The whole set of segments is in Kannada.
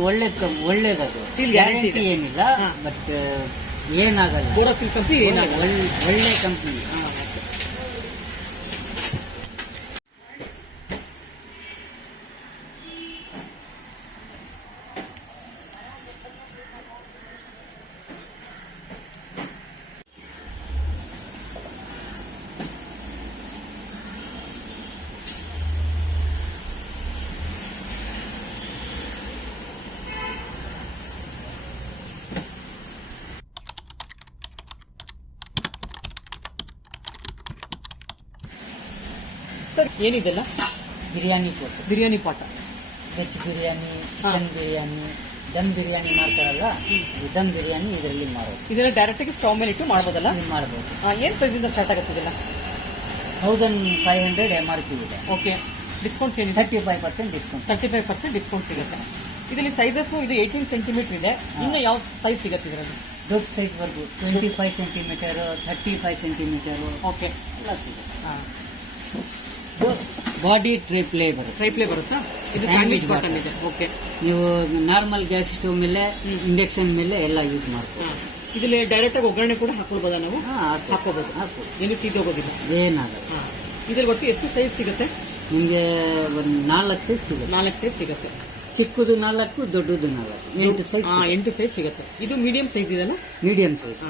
ಒಳ್ಳೆ ಕಂ- ಒಳ್ಳೇದದು Steel guarantee ಇದೆ. ಏನಿಲ್ಲ ಹಾ. ಬಟ್ ಏನಾಗಲ್ಲ ಬೋರೋಸಿಲ್ ಕಂಪನಿ ಏನಾಗಲ್ಲ ಒಳ್ಳೆ ಒಳ್ಳೆ ಕಂಪ್ನಿ ಸರ್ ಏನಿದೆಲ್ಲ? Biryani pot. Biryani pot. Veg biryani chicken biryani dum biryani ಮಾಡ್ತಾರಲ್ಲ ಈ ದಮ್ ಬಿರಿಯಾನಿ ಇದರಲ್ಲಿ ಮಾಡೋದು. ಇದನ್ನ ಡೈರೆಕ್ಟ್ ಆಗಿ ಸ್ಟವ್ ಮೇಲೆ ಇಟ್ಟು ಮಾಡ್ಬೋದಲ್ಲ? ಮಾಡಬಹುದು ಮಾಡ್ಬೋದು. ಏನ್ ಪ್ರೈಸ್ ಇಂದ ಸ್ಟಾರ್ಟ್ ಆಗುತ್ತೆ ಇದೆಲ್ಲ? Thousand five hundred M R P ಇದೆ. ಓಕೆ ಡಿಸ್ಕೌಂಟ್ ಏನಿದೆ? Thirty five percent discount thirty five percent discount ಸಿಗುತ್ತೆ. ಇದರಲ್ಲಿ ಸೈಜಸ್ ಇದು ಏಯ್ಟೀನ್ ಸೆಂಟಿಮೀಟರ್ ಇದೆ. ಇನ್ನು ಯಾವ ಸೈಜ್ ಸಿಗುತ್ತೆ ಇದರಲ್ಲಿ? ದೊಡ್ಡ ಸೈಜ್ ವರ್ಗು twenty five centimetre thirty five centimetre okay ಎಲ್ಲ ಸಿಗುತ್ತೆ. ಬಾಡಿ ಟ್ರಿಪ್ಲೇ ಬರುತ್ತೆ. ಟ್ರೈಪ್ಲೇ ಬರುತ್ತಾ? ಇದು ಸ್ಯಾಂಡ್ವಿಚ್. ಇದೆ. ಓಕೆ ನೀವು ನಾರ್ಮಲ್ ಗ್ಯಾಸ್ ಸ್ಟವ್ ಮೇಲೆ ಇಂಡಕ್ಷನ್ ಮೇಲೆ ಎಲ್ಲ ಯೂಸ್ ಮಾಡ್ತೀವಿ ಇದರಲ್ಲಿ ಡೈರೆಕ್ಟ್ ಆಗಿ ಒಗ್ಗರಣೆ ಕೂಡ ಹಾಕೊಳ್ಬೋದ ನಾವು. ಹಾಕೋಬಹುದು ಹಾಕ್ಬೋದು. ಸೀದೋಗೋದಿಲ್ಲ ಏನಾಗಲ್ಲ. ಇದ್ರಲ್ಲಿ ಒಟ್ಟು ಎಷ್ಟು ಸೈಜ್ ಸಿಗುತ್ತೆ? ನಿಮಗೆ ಒಂದು ನಾಲ್ಕು ಸೈಜ್ ಸಿಗುತ್ತೆ. ನಾಲ್ಕು ಸೈಜ್ ಸಿಗುತ್ತೆ. ಚಿಕ್ಕದು ನಾಲ್ಕು ದೊಡ್ಡದು ನಾಲ್ಕು. ಎಂಟು ಸೈಜ್ ಎಂಟು ಸೈಜ್ ಸಿಗುತ್ತೆ. ಇದು ಮೀಡಿಯಂ ಸೈಜ್ ಇದೆಲ್ಲ medium size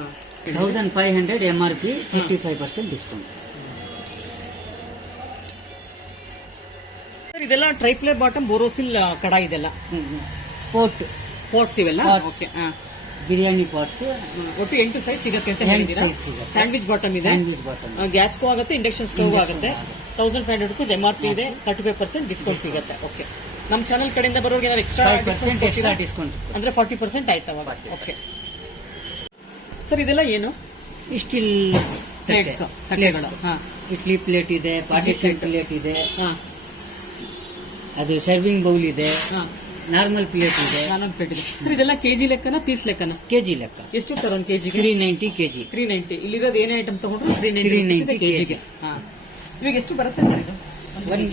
thousand five hundred M R P fifty five percent discount ಇದೆಲ್ಲ ಟ್ರೈಪ್ಲೇ ಬಾಟಮ್ ಬೋರೋಸಿಲ್ ಕಡಾಯಿ ಇದೆಲ್ಲ. ಪೋಟ್ ಫೋರ್ಟ್ ಇವೆಲ್ಲ. ಓಕೆ ಬಿರಿಯಾನಿ ಪಾಟ್ಸ್ ಒಟ್ಟು ಎಂಟು ಸೈಜ್ ಸಿಗುತ್ತೆ ಅಂತ ಹೇಳಿದ್ದೀರಾ. ಸ್ಯಾಂಡ್ವಿಚ್ ಬಾಟಮ್ ಇದೆ. ಸ್ಯಾಂಡ್ವಿಚ್ ಬಾಟಮ್ ಗ್ಯಾಸ್ಗೂ ಆಗುತ್ತೆ ಇಂಡಕ್ಷನ್ ಸ್ಟವ್ ಆಗುತ್ತೆ. Thousand five hundred rupees M R P ಇದೆ ತರ್ಟಿ ಫೈವ್ ಪರ್ಸೆಂಟ್ ಡಿಸ್ಕೌಂಟ್ ಸಿಗುತ್ತೆ. ಓಕೆ ನಮ್ಮ ಚಾನಲ್ ಕಡೆಯಿಂದ ಬರೋರಿಗೆ ಏನಾದ್ರು ಎಕ್ಸ್ಟ್ರಾ ಪರ್ಸೆಂಟ್ ಎಕ್ಸ್ಟ್ರಾ ಡಿಸ್ಕೌಂಟ್ ಅಂದ್ರೆ ಫಾರ್ಟಿ ಪರ್ಸೆಂಟ್ ಆಯ್ತು ಅವಾಗ. ಓಕೆ ಸರ್ ಇದೆಲ್ಲ ಏನು? Steel plates. ಇಡ್ಲಿ ಪ್ಲೇಟ್ ಇದೆ ಪಾರ್ಟಿಷನ್ ಪ್ಲೇಟ್ ಇದೆ. ಹಾ. ಅದು ಸರ್ವಿಂಗ್ ಬೌಲ್ ಇದೆ. ಹಾ. ನಾರ್ಮಲ್ ಪ್ಲೇಟ್ ಇದೆ. ನಾನೊಂದು ಪ್ಲೇಟ್ ಇದೆ ಸರ್ ಇದೆಲ್ಲ ಕೆಜಿ ಲೆಕ್ಕನ ಪೀಸ್ ಲೆಕ್ಕನ? ಕೆಜಿ ಲೆಕ್ಕ. ಎಷ್ಟು ಸರ್ ಒಂದು KG three ninety KG three ninety ಇಲ್ಲಿರೋದು ಏನೇ ಐಟಮ್ ತಗೊಂಡ್ರು ತ್ರೀ 390 ನೈಂಟಿ ಕೆಜಿಗೆ ಹಾಂ. ಇವಾಗ ಎಷ್ಟು ಬರುತ್ತೆ ಸರ್ ಇದು? ಒನ್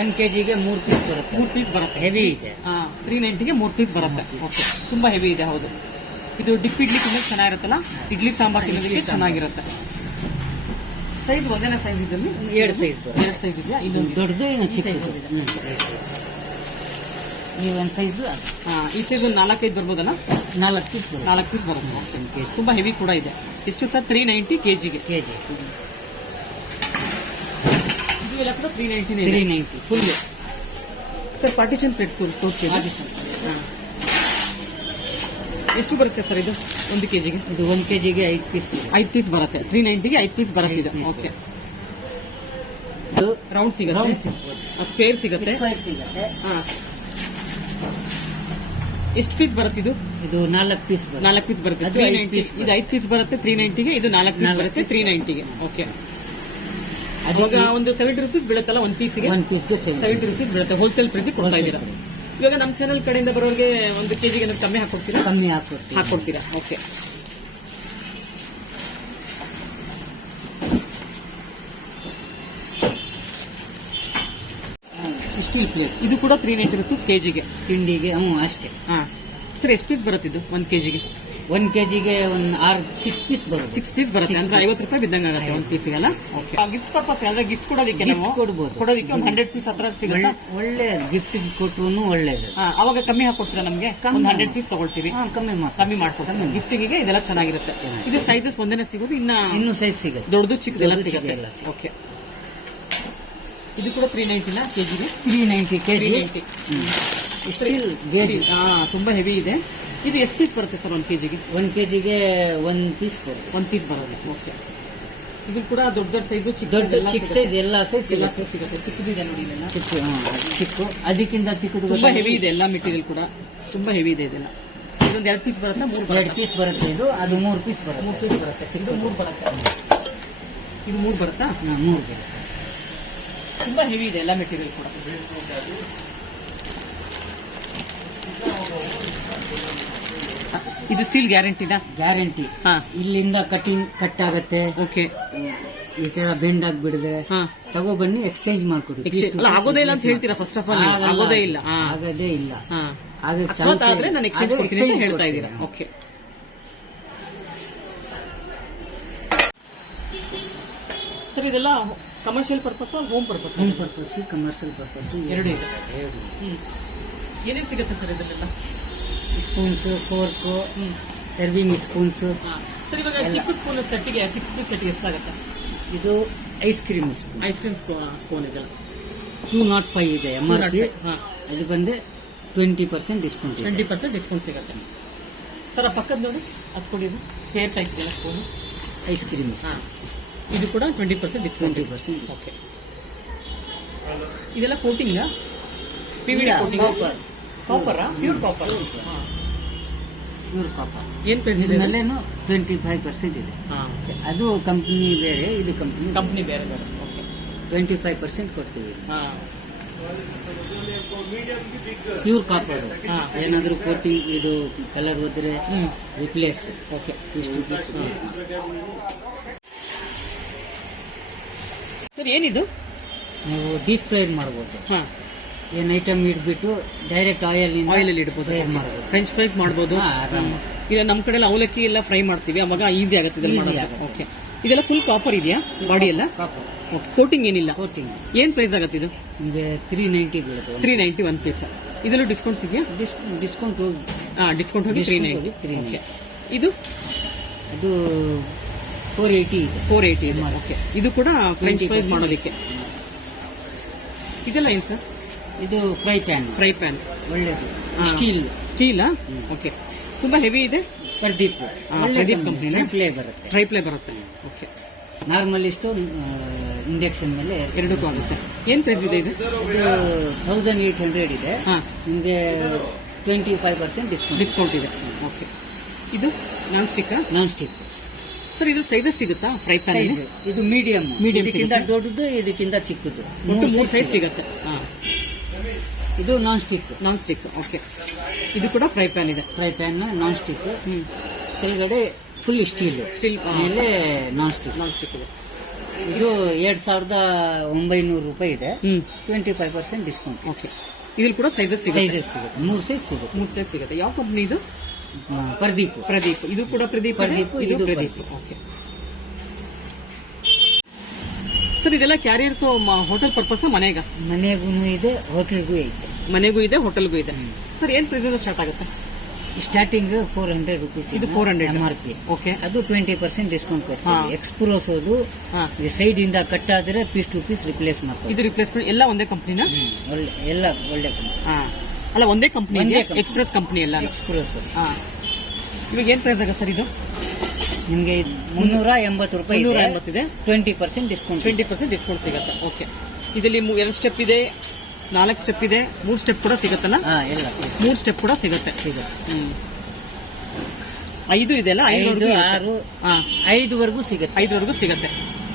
ಒನ್ ಕೆಜಿಗೆ ಮೂರು ಪೀಸ್ ಬರುತ್ತೆ. ಮೂರ್ ಪೀಸ್ ಬರುತ್ತೆ. ಹೆವಿ ಇದೆ. ಹಾ ತ್ರೀ ನೈಂಟಿಗೆ ಮೂರ್ ಪೀಸ್ ಬರುತ್ತೆ. ಓಕೆ ತುಂಬಾ ಹೆವಿ ಇದೆ ಹೌದು. ಇದು ಡಿಪ್ ಇಡ್ಲಿ ತುಂಬಾ ಚೆನ್ನಾಗಿರುತ್ತಲ್ಲ ಇಡ್ಲಿ ಸಾಂಬಾರ್ ತಿನ್ನೋದಕ್ಕೆ. ಚೆನ್ನಾಗಿರುತ್ತೆ. ಸೈಜ್ ಒಂದೇನ ಸೈಜ್ ಇದ್ದಲ್ಲಿ ಎರಡು ಸೈಜ್. ಎರಡು ಸೈಜ್ ಇದೆಯಾ? ಇದು. ಇನ್ನೊಂದು ದೊಡ್ಡದು ಇನ್ನು ಚಿಕ್ಕದು. ಈ ಒಂದು ಸೈಜು ಹಾ, ಈ ಸೈಜ್ ಒಂದು ನಾಲ್ಕೈದು ಬರ್ಬೋದಲ್ಲ? ನಾಲ್ಕು ಪೀಸ್ ನಾಲ್ಕು ಪೀಸ್ ಬರುತ್ತೆ. ತುಂಬ ಹೆವಿ ಕೂಡ ಇದೆ. ಇಷ್ಟು ಸರ್ ತ್ರೀ ನೈಂಟಿ ಕೆ ಜಿಗೆ ಕೆಜಿ. ಇದು ಎಲ್ಲ ಕೂಡ three ninety three ninety full sir partition plate ತೋರಿಸಿ ಎಷ್ಟು ಬರುತ್ತೆ ಸರ್ ಇದು? ಒಂದು ಕೆಜಿಗೆ ಇದು ಒಂದು ಕೆಜಿಗೆ ಐದು ಪೀಸ್ ಐದು ಪೀಸ್ ಬರುತ್ತೆ. ತ್ರೀ ನೈಂಟಿಗೆ ಐದು ಪೀಸ್ ಬರುತ್ತೆ ಇದು. ಓಕೆ ರೌಂಡ್ ಸಿಗುತ್ತೆ? ಸಿಗುತ್ತೆ. ಸ್ಕ್ವೇರ್ ಸಿಗುತ್ತೆ? ಹಾ. ಎಷ್ಟು ಪೀಸ್ ಬರುತ್ತೆ ಇದು? ಇದು ನಾಲ್ಕು ಪೀಸ್ ನಾಲ್ಕು ಪೀಸ್ ಬರುತ್ತೆ. ತ್ರೀ ನೈಂಟಿ ಇದು ಐದು ಪೀಸ್ ಬರುತ್ತೆ ತ್ರೀ ನೈಂಟಿಗೆ ಇದು ನಾಲ್ಕು ಪೀಸ್ ಬರುತ್ತೆ ತ್ರೀ ನೈಂಟಿಗೆ ಓಕೆ ಅವಾಗ ಒಂದು ಸೆವೆಂಟಿ ರುಪೀಸ್ ಬೀಳುತ್ತಲ್ಲ ಒಂದು ಪೀಸಿಗೆ ಒಂದು ಪೀಸ್ಗೆ ಸೆವೆಂಟಿ ರುಪೀಸ್ ಬೀಳುತ್ತೆ. ಹೋಲ್ಸೇಲ್ ಪ್ರೈಸ್ ಕೊಡ್ತಾ ಇದ್ದೀರಾ? ಇವಾಗ ನಮ್ಮ ಚಾನಲ್ ಕಡೆಯಿಂದ ಬರೋರಿಗೆ ಒಂದು ಕೆಜಿಗೆ ಏನಾದ್ರು ಕಮ್ಮಿ ಹಾಕೊಡ್ತೀರಾ? ಕಮ್ಮಿ ಹಾಕ್ಕೊಡ್ತೀವಿ ಹಾಕೊಡ್ತೀರಾ? ಓಕೆ ಸ್ಟೀಲ್ ಪ್ಲೇಟ್ ಇದು ಕೂಡ ತ್ರೀ ನೈಂಟಿ ರುಪೀಸ್ ಕೆಜಿಗೆ ತಿಂಡಿಗೆ ಹ್ಞೂ ಅಷ್ಟೇ. ಹಾ. ಸರ್ ಎಷ್ಟು ಪೀಸ್ ಬರುತ್ತೆ ಇದು ಒಂದು ಕೆಜಿಗೆ ಒಂದ್ ಕೆಜಿಗೆ ಒಂದು ಆರು ಸಿಕ್ಸ್ ಪೀಸ್ ಬರುತ್ತೆ. ಸಿಕ್ಸ್ ಪೀಸ್ ಬರುತ್ತೆ ಅಂದ್ರೆ. ಐವತ್ತು ರೂಪಾಯಿ ಬಿದ್ದಂಗೆ ಆಗುತ್ತೆ ಒಂದು ಪೀಸಿಗೆಲ್ಲ ಓಕೆ ಗಿಫ್ಟ್ ಪರ್ಪಸ್ ಅಂದ್ರೆ ಗಿಫ್ಟ್ ಕೊಡೋದಕ್ಕೆ ನಾವು? ಕೊಡ್ಬೋದು. ಕೊಡೋದಕ್ಕೆ ಒಂದು ಹಂಡ್ರೆಡ್ ಪೀಸ್ ಹತ್ರ ಸಿಗುತ್ತೆ? ಒಳ್ಳೆ ಗಿಫ್ಟ್ ಕೊಟ್ಟರು ಒಳ್ಳೇದು. ಅವಾಗ ಕಮ್ಮಿ ಹಾಕೊಡ್ತೀರಾ ನಮ್ಗೆ? ಒಂದು ಹಂಡ್ರೆಡ್ ಪೀಸ್ ತಗೊಳ್ತೀವಿ. ಹಾ, ಕಮ್ಮಿ ಕಮ್ಮಿ ಮಾಡ್ಕೊಡ್ತಾರೆ? ಗಿಫ್ಟಿಗೆ ಇದೆಲ್ಲ ಚೆನ್ನಾಗಿರುತ್ತೆ. ಇದು ಸೈಜಸ್ ಒಂದೇನೆ ಸಿಗೋದು ಇನ್ನ ಇನ್ನೂ ಸೈಜ್ ಸಿಗುತ್ತೆ. ದೊಡ್ಡದು ಚಿಕ್ಕದೆಲ್ಲ ಸಿಗುತ್ತೆ. ಓಕೆ ಇದು ಕೂಡ three ನೈಂಟಿನ KG three ninety KG. Ninety ಹಾ ತುಂಬಾ ಹೆವಿ ಇದೆ. ಇದು ಎಷ್ಟು ಪೀಸ್ ಬರುತ್ತೆ ಸರ್ ಒಂದು ಕೆಜಿಗೆ? ಕೆ ಜಿಗೆ ಒನ್ ಪೀಸ್ ಬರುತ್ತೆ. ಒಂದು ಪೀಸ್ ಬರೋದು. ಓಕೆ ಇದು ಕೂಡ ದೊಡ್ಡ ದೊಡ್ಡ ಸೈಜು ಚಿಕ್ಕ ದೊಡ್ಡ ಎಲ್ಲ ಚಿಕ್ಕ ಸಿಗುತ್ತೆ. ಸೈಜ್ ಎಲ್ಲ ಸೈಜ್ ಎಲ್ಲ ಸೈಜ್ size ಸಿಗುತ್ತೆ. ಚಿಕ್ಕದಿದೆ ನೋಡಿ ಚಿಕ್ಕ ಹಾ, ಚಿಕ್ಕ. ಅದಕ್ಕಿಂತ ಚಿಕ್ಕದು ತುಂಬಾ ಹೆವಿ ಇದೆ ಎಲ್ಲ ಮೆಟೀರಿಯಲ್ ಕೂಡ. ತುಂಬಾ ಹೆವಿ ಇದೆ ಇದೆಲ್ಲ. ಇದೊಂದು ಎರಡು ಪೀಸ್ ಬರುತ್ತೆ? ಮೂರು ಎರಡು ಪೀಸ್ ಬರುತ್ತೆ ಇದು. ಅದು ಮೂರು ಪೀಸ್ ಬರುತ್ತೆ. ಮೂರು ಪೀಸ್ ಬರುತ್ತೆ. ಚಿಕ್ಕದು ಮೂರು ಬರುತ್ತೆ. ಇದು ಮೂರು ಬರುತ್ತಾ? ಹಾ, ಮೂರು ಬರುತ್ತೆ. ತುಂಬಾ ಹೆವಿ ಇದೆ ಎಲ್ಲ ಮೆಟೀರಿಯಲ್ ಕೂಡ. ಇದು ಸ್ಟೀಲ್ ಗ್ಯಾರಂಟಿನಾ ಗ್ಯಾರಂಟಿ ಹಾ. ಇಲ್ಲಿಂದ ಕಟಿಂಗ್ ಕಟ್ ಆಗತ್ತೆ. ಓಕೆ ಈ ತರ ಬೆಂಡ್ ಆಗ್ಬಿಡಿದ್ರೆ ಹಾ. ತಗೋ ಬನ್ನಿ ಎಕ್ಸ್ಚೇಂಜ್ ಮಾಡ್ಕೊಡಿ. ಅಲ್ಲ, ಆಗೋದೇ ಇಲ್ಲ ಅಂತ ಹೇಳ್ತೀರಾ ಫಸ್ಟ್ ಆಫ್ ಆಲ್. ಆಗೋದೇ ಇಲ್ಲ. ಹಾ. ಆಗೋದೇ ಇಲ್ಲ. ಹಾ. ಆಗ ಅಕಸ್ಮಾತ್ ಆದ್ರೆ ನಾನು ಎಕ್ಸ್ಚೇಂಜ್ ಕೊಡ್ತೀನಿ ಅಂತ ಹೇಳ್ತಾ ಕೊಡ್ತೀನಿ. ಇದ್ದೀರಾ? ಓಕೆ ಸರ್ ಇದೆಲ್ಲ commercial purpose home purpose home purpose commercial purpose ಎರಡು ಇದೆ. ಏನೇನು ಸಿಗುತ್ತೆ ಸರ್ ಇದರಲ್ಲೆಲ್ಲ? Spoons fork serving spoons sir ಇವಾಗ ಚಿಕ್ಕ ಸ್ಪೂನ್ ಸೆಟ್ಗೆ ಸಿಕ್ಸ್ ಸೆಟ್ಗೆ ಸೆಟ್ ಎಷ್ಟಾಗುತ್ತೆ? ಇದು ice cream spoon ice cream spoon ಇದೆಲ್ಲ ಟೂ ನಾಟ್ ಫೈವ್ ಇದೆ ಎಂ ಆರ್ ಪಿ ಹಾಂ. ಅದು ಬಂದು twenty percent discount twenty percent discount ಸಿಗುತ್ತೆ. ಸರ್ ಆ ಪಕ್ಕದ ನೋಡಿ ಅದು ಕೊಡಿ ಇದು. ಸ್ಪೇರ್ ಟೈಪ್ ಇದೆ ಸ್ಪೂನ್ ಐಸ್ ಕ್ರೀಮ್ ಹಾಂ. ಇದು ಕೂಡ twenty percent discount percent okay ಇದೆಲ್ಲ coating P V coating copper pure copper pure copper ಏನ್ ಪ್ರೈಸ್ ಇದೆ ಇದರಲ್ಲೇನು ಟ್ವೆಂಟಿ ಫೈವ್ ಪರ್ಸೆಂಟ್ ಇದೆ. ಹಾಂ ಓಕೆ ಅದು ಕಂಪ್ನಿ ಬೇರೆ ಇದು ಕಂಪ್ನಿ ಕಂಪ್ನಿ ಬೇರೆ ಬೇರೆ ಓಕೆ ಟ್ವೆಂಟಿ ಫೈವ್ ಪರ್ಸೆಂಟ್ ಕೊಡ್ತೀವಿ ಪ್ಯೂರ್ ಕಾಪರ್ ಹಾ. ಏನಾದರೂ ಕೋಟಿಂಗ್ ಇದು ಕಲರ್ ಹೋದ್ರೆ ರಿಪ್ಲೇಸ್ ಓಕೆ ಇಷ್ಟು ಸರ್ ಏನಿದು? ನೀವು ಡೀಪ್ ಫ್ರೈ ಮಾಡ್ಬೋದು. ಹಾಂ. ಏನ್ ಐಟಮ್ ಇಟ್ಬಿಟ್ಟು ಡೈರೆಕ್ಟ್ ಆಯಿಲ್ ಆಯಿಲ್ ಅಲ್ಲಿ ಇಡ್ಬೋದು. ಫ್ರೈ ಫ್ರೆಂಚ್ ಫ್ರೈಸ್ ಮಾಡ್ಬೋದು. ಈಗ ನಮ್ಮ ಕಡೆ ಎಲ್ಲ ಅವಲಕ್ಕಿ ಎಲ್ಲ ಫ್ರೈ ಮಾಡ್ತೀವಿ. ಅವಾಗ ಈಸಿ ಆಗುತ್ತೆ ಓಕೆ ಇದೆಲ್ಲ ಫುಲ್ ಕಾಪರ್ ಇದೆಯಾ? ಬಾಡಿ ಎಲ್ಲ ಕೋಟಿಂಗ್ ಏನಿಲ್ಲ? ಕೋಟಿಂಗ್ ಏನ್ ಪ್ರೈಸ್ ಆಗುತ್ತೆ ಇದು? ನಿಮಗೆ ತ್ರೀ ನೈಂಟಿ ಬೀಳುತ್ತೆ. ತ್ರೀ ನೈಂಟಿ ಒನ್ ಪೀಸ್ ಇದೆಲ್ಲ ಡಿಸ್ಕೌಂಟ್ಸ್ ಇದೆಯಾ? ಡಿಸ್ಕೌಂಟ್ ಹೋಗಿ. ಹಾ ಡಿಸ್ಕೌಂಟ್ ಹೋಗಿ ತ್ರೀ ನೈಂಟಿ ತ್ರೀ 390. ಓಕೆ ಇದು? ಅದು ಫೋರ್ ಏಯ್ಟಿ ಫೋರ್ ಏಯ್ಟಿ ಇದೆ. ಓಕೆ ಇದು ಕೂಡ ಫ್ರೆಂಚ್ 20% ಫ್ರೈಸ್ ಮಾಡೋದಕ್ಕೆ. ಇದೆಲ್ಲ ಏನು ಸರ್ ಇದು ಫ್ರೈ ಪ್ಯಾನ್ ಫ್ರೈ ಪ್ಯಾನ್ ಒಳ್ಳೇದು. ಸ್ಟೀಲ್ ಸ್ಟೀಲ್ ಓಕೆ ತುಂಬಾ ಹೆವಿ ಇದೆ? Pradeep. Pradeep company triply ಬರುತ್ತೆ. ಟ್ರೈ ಪ್ಲೇ ಬರುತ್ತೆ. ಓಕೆ ನಾರ್ಮಲ್ ಇಷ್ಟು ಇಂಡಕ್ಷನ್ ಮೇಲೆ ಎರಡಕ್ಕೂ ಆಗುತ್ತೆ. ಏನ್ ಪ್ರೈಸ್ ಇದೆ ಇದು? ತೌಸಂಡ್ ಏಟ್ ಹಂಡ್ರೆಡ್ ಇದೆ. ನಿಮಗೆ twenty five percent discount discount ಇದೆ. ಓಕೆ ಇದು non stick non stick sir ಇದು ಸೈಜಸ್ ಸಿಗುತ್ತಾ? ಫ್ರೈ ಪ್ಯಾನ್ ಸೈಜ್ ಇದು ಮೀಡಿಯಂ ಮೀಡಿಯಂ ಇದಕ್ಕಿಂತ ದೊಡ್ಡದು ಇದಕ್ಕಿಂತ ಚಿಕ್ಕದು. ಮೂರು ಸೈಜ್ ಸಿಗುತ್ತೆ. ಹಾ. ಇದು non stick non stick okay ಇದು ಕೂಡ ಫ್ರೈ ಪ್ಯಾನ್ ಇದೆ. ಫ್ರೈ ಪ್ಯಾನ್ ನಾನ್ ಸ್ಟಿಕ್ ಕೆಳಗಡೆ ಫುಲ್ ಸ್ಟೀಲ್ ಸ್ಟೀಲ್ ಮೇಲೆ ನಾನ್ ಸ್ಟಿಕ್ ನಾನ್ ಸ್ಟಿಕ್ ಇದೆ. ಇದು ಎರಡ್ ಸಾವಿರದ ಒಂಬೈನೂರು ರೂಪಾಯಿ ಇದೆ. Twenty five percent discount okay ಇದ್ರಲ್ಲಿ ಕೂಡ ಸೈಜಸ್ ಸಿಗುತ್ತೆ. ಸೈಜಸ್ ಸಿಗುತ್ತೆ. ಮೂರು ಸೈಜ್ ಸಿಗುತ್ತೆ. ಮೂರು ಸೈಜ್ ಸಿಗುತ್ತೆ. ಯಾವ ಕಂಪ್ನಿ ಇದು? ಪ್ರದೀಪ್. ಪ್ರದೀಪ್. ಇದು ಕೂಡ ಪ್ರದೀಪ್ ಪ್ರದೀಪ್, ಇದು ಪ್ರದೀಪ್. ಓಕೆ ಸರ್ ಇದೆಲ್ಲ ಕ್ಯಾರಿಯರ್ಸ್ ಹೋಟೆಲ್ ಪರ್ಪಸ್ ಮನೆಗ? ಮನೆಗೂ ಇದೆ ಹೋಟೆಲ್ಗೂ ಐತೆ. ಮನೆಗೂ ಇದೆ ಹೋಟೆಲ್ಗೂ ಇದೆ. ಸರ್ ಏನ್ ಪ್ರೈಸ್ ಸ್ಟಾರ್ಟ್ ಆಗುತ್ತೆ? ಸ್ಟಾರ್ಟಿಂಗ್ ಫೋರ್ ಹಂಡ್ರೆಡ್ ರುಪೀಸ್ ಇದು 400. ಎಂ ಆರ್ ಪಿ ಓಕೆ ಅದು ಟ್ವೆಂಟಿ ಪರ್ಸೆಂಟ್ ಡಿಸ್ಕೌಂಟ್. ಕೊಡ್ತೀವಿ. ಎಕ್ಸ್ಪ್ರೋಸ್ ಅದು ಸೈಡ್ ಇಂದ ಕಟ್ ಆದ್ರೆ ಪೀಸ್ ಟು ಪೀಸ್ ರಿಪ್ಲೇಸ್ ಮಾಡ್ತೀವಿ ಇದು ರಿಪ್ಲೇಸ್ಮೆಂಟ್ ಎಲ್ಲ ಒಂದೇ ಕಂಪ್ನಿನ ಎಲ್ಲ ಒಳ್ಳೆ ಹಾ. ಅಲ್ಲ ಒಂದೇ ಕಂಪ್ನಿ ಎಕ್ಸ್ಪ್ರೆಸ್ ಕಂಪ್ನಿ ಎಲ್ಲ? ಎಕ್ಸ್ಪ್ರೋಸ್ ಹಾ. ಇವಾಗ ಏನ್ ಪ್ರೈಸ್ ಆಗ ಸರ್ ಇದು? ನಿಮ್ಗೆ ಮುನ್ನೂರ ಎಂಬತ್ತು ರೂಪಾಯಿ ಮುನ್ನೂರ ಇದೆ. ಎಂಬತ್ತಿದೆ twenty percent discount twenty percent discount ಸಿಗುತ್ತೆ. ಓಕೆ ಇದರಲ್ಲಿ ಎರಡು ಸ್ಟೆಪ್ ಇದೆ ನಾಲ್ಕು ಸ್ಟೆಪ್ ಇದೆ ಮೂರು ಸ್ಟೆಪ್ ಕೂಡ ಸಿಗುತ್ತಲ್ಲ? ಎಲ್ಲ ಮೂರು ಸ್ಟೆಪ್ ಕೂಡ ಸಿಗುತ್ತೆ. ಸಿಗುತ್ತೆ. ಐದು ಇದೆ ಅಲ್ಲ ಐದು ಆರು ಐದುವರೆಗೂ ಸಿಗುತ್ತೆ. ಐದುವರೆಗೂ ಸಿಗುತ್ತೆ.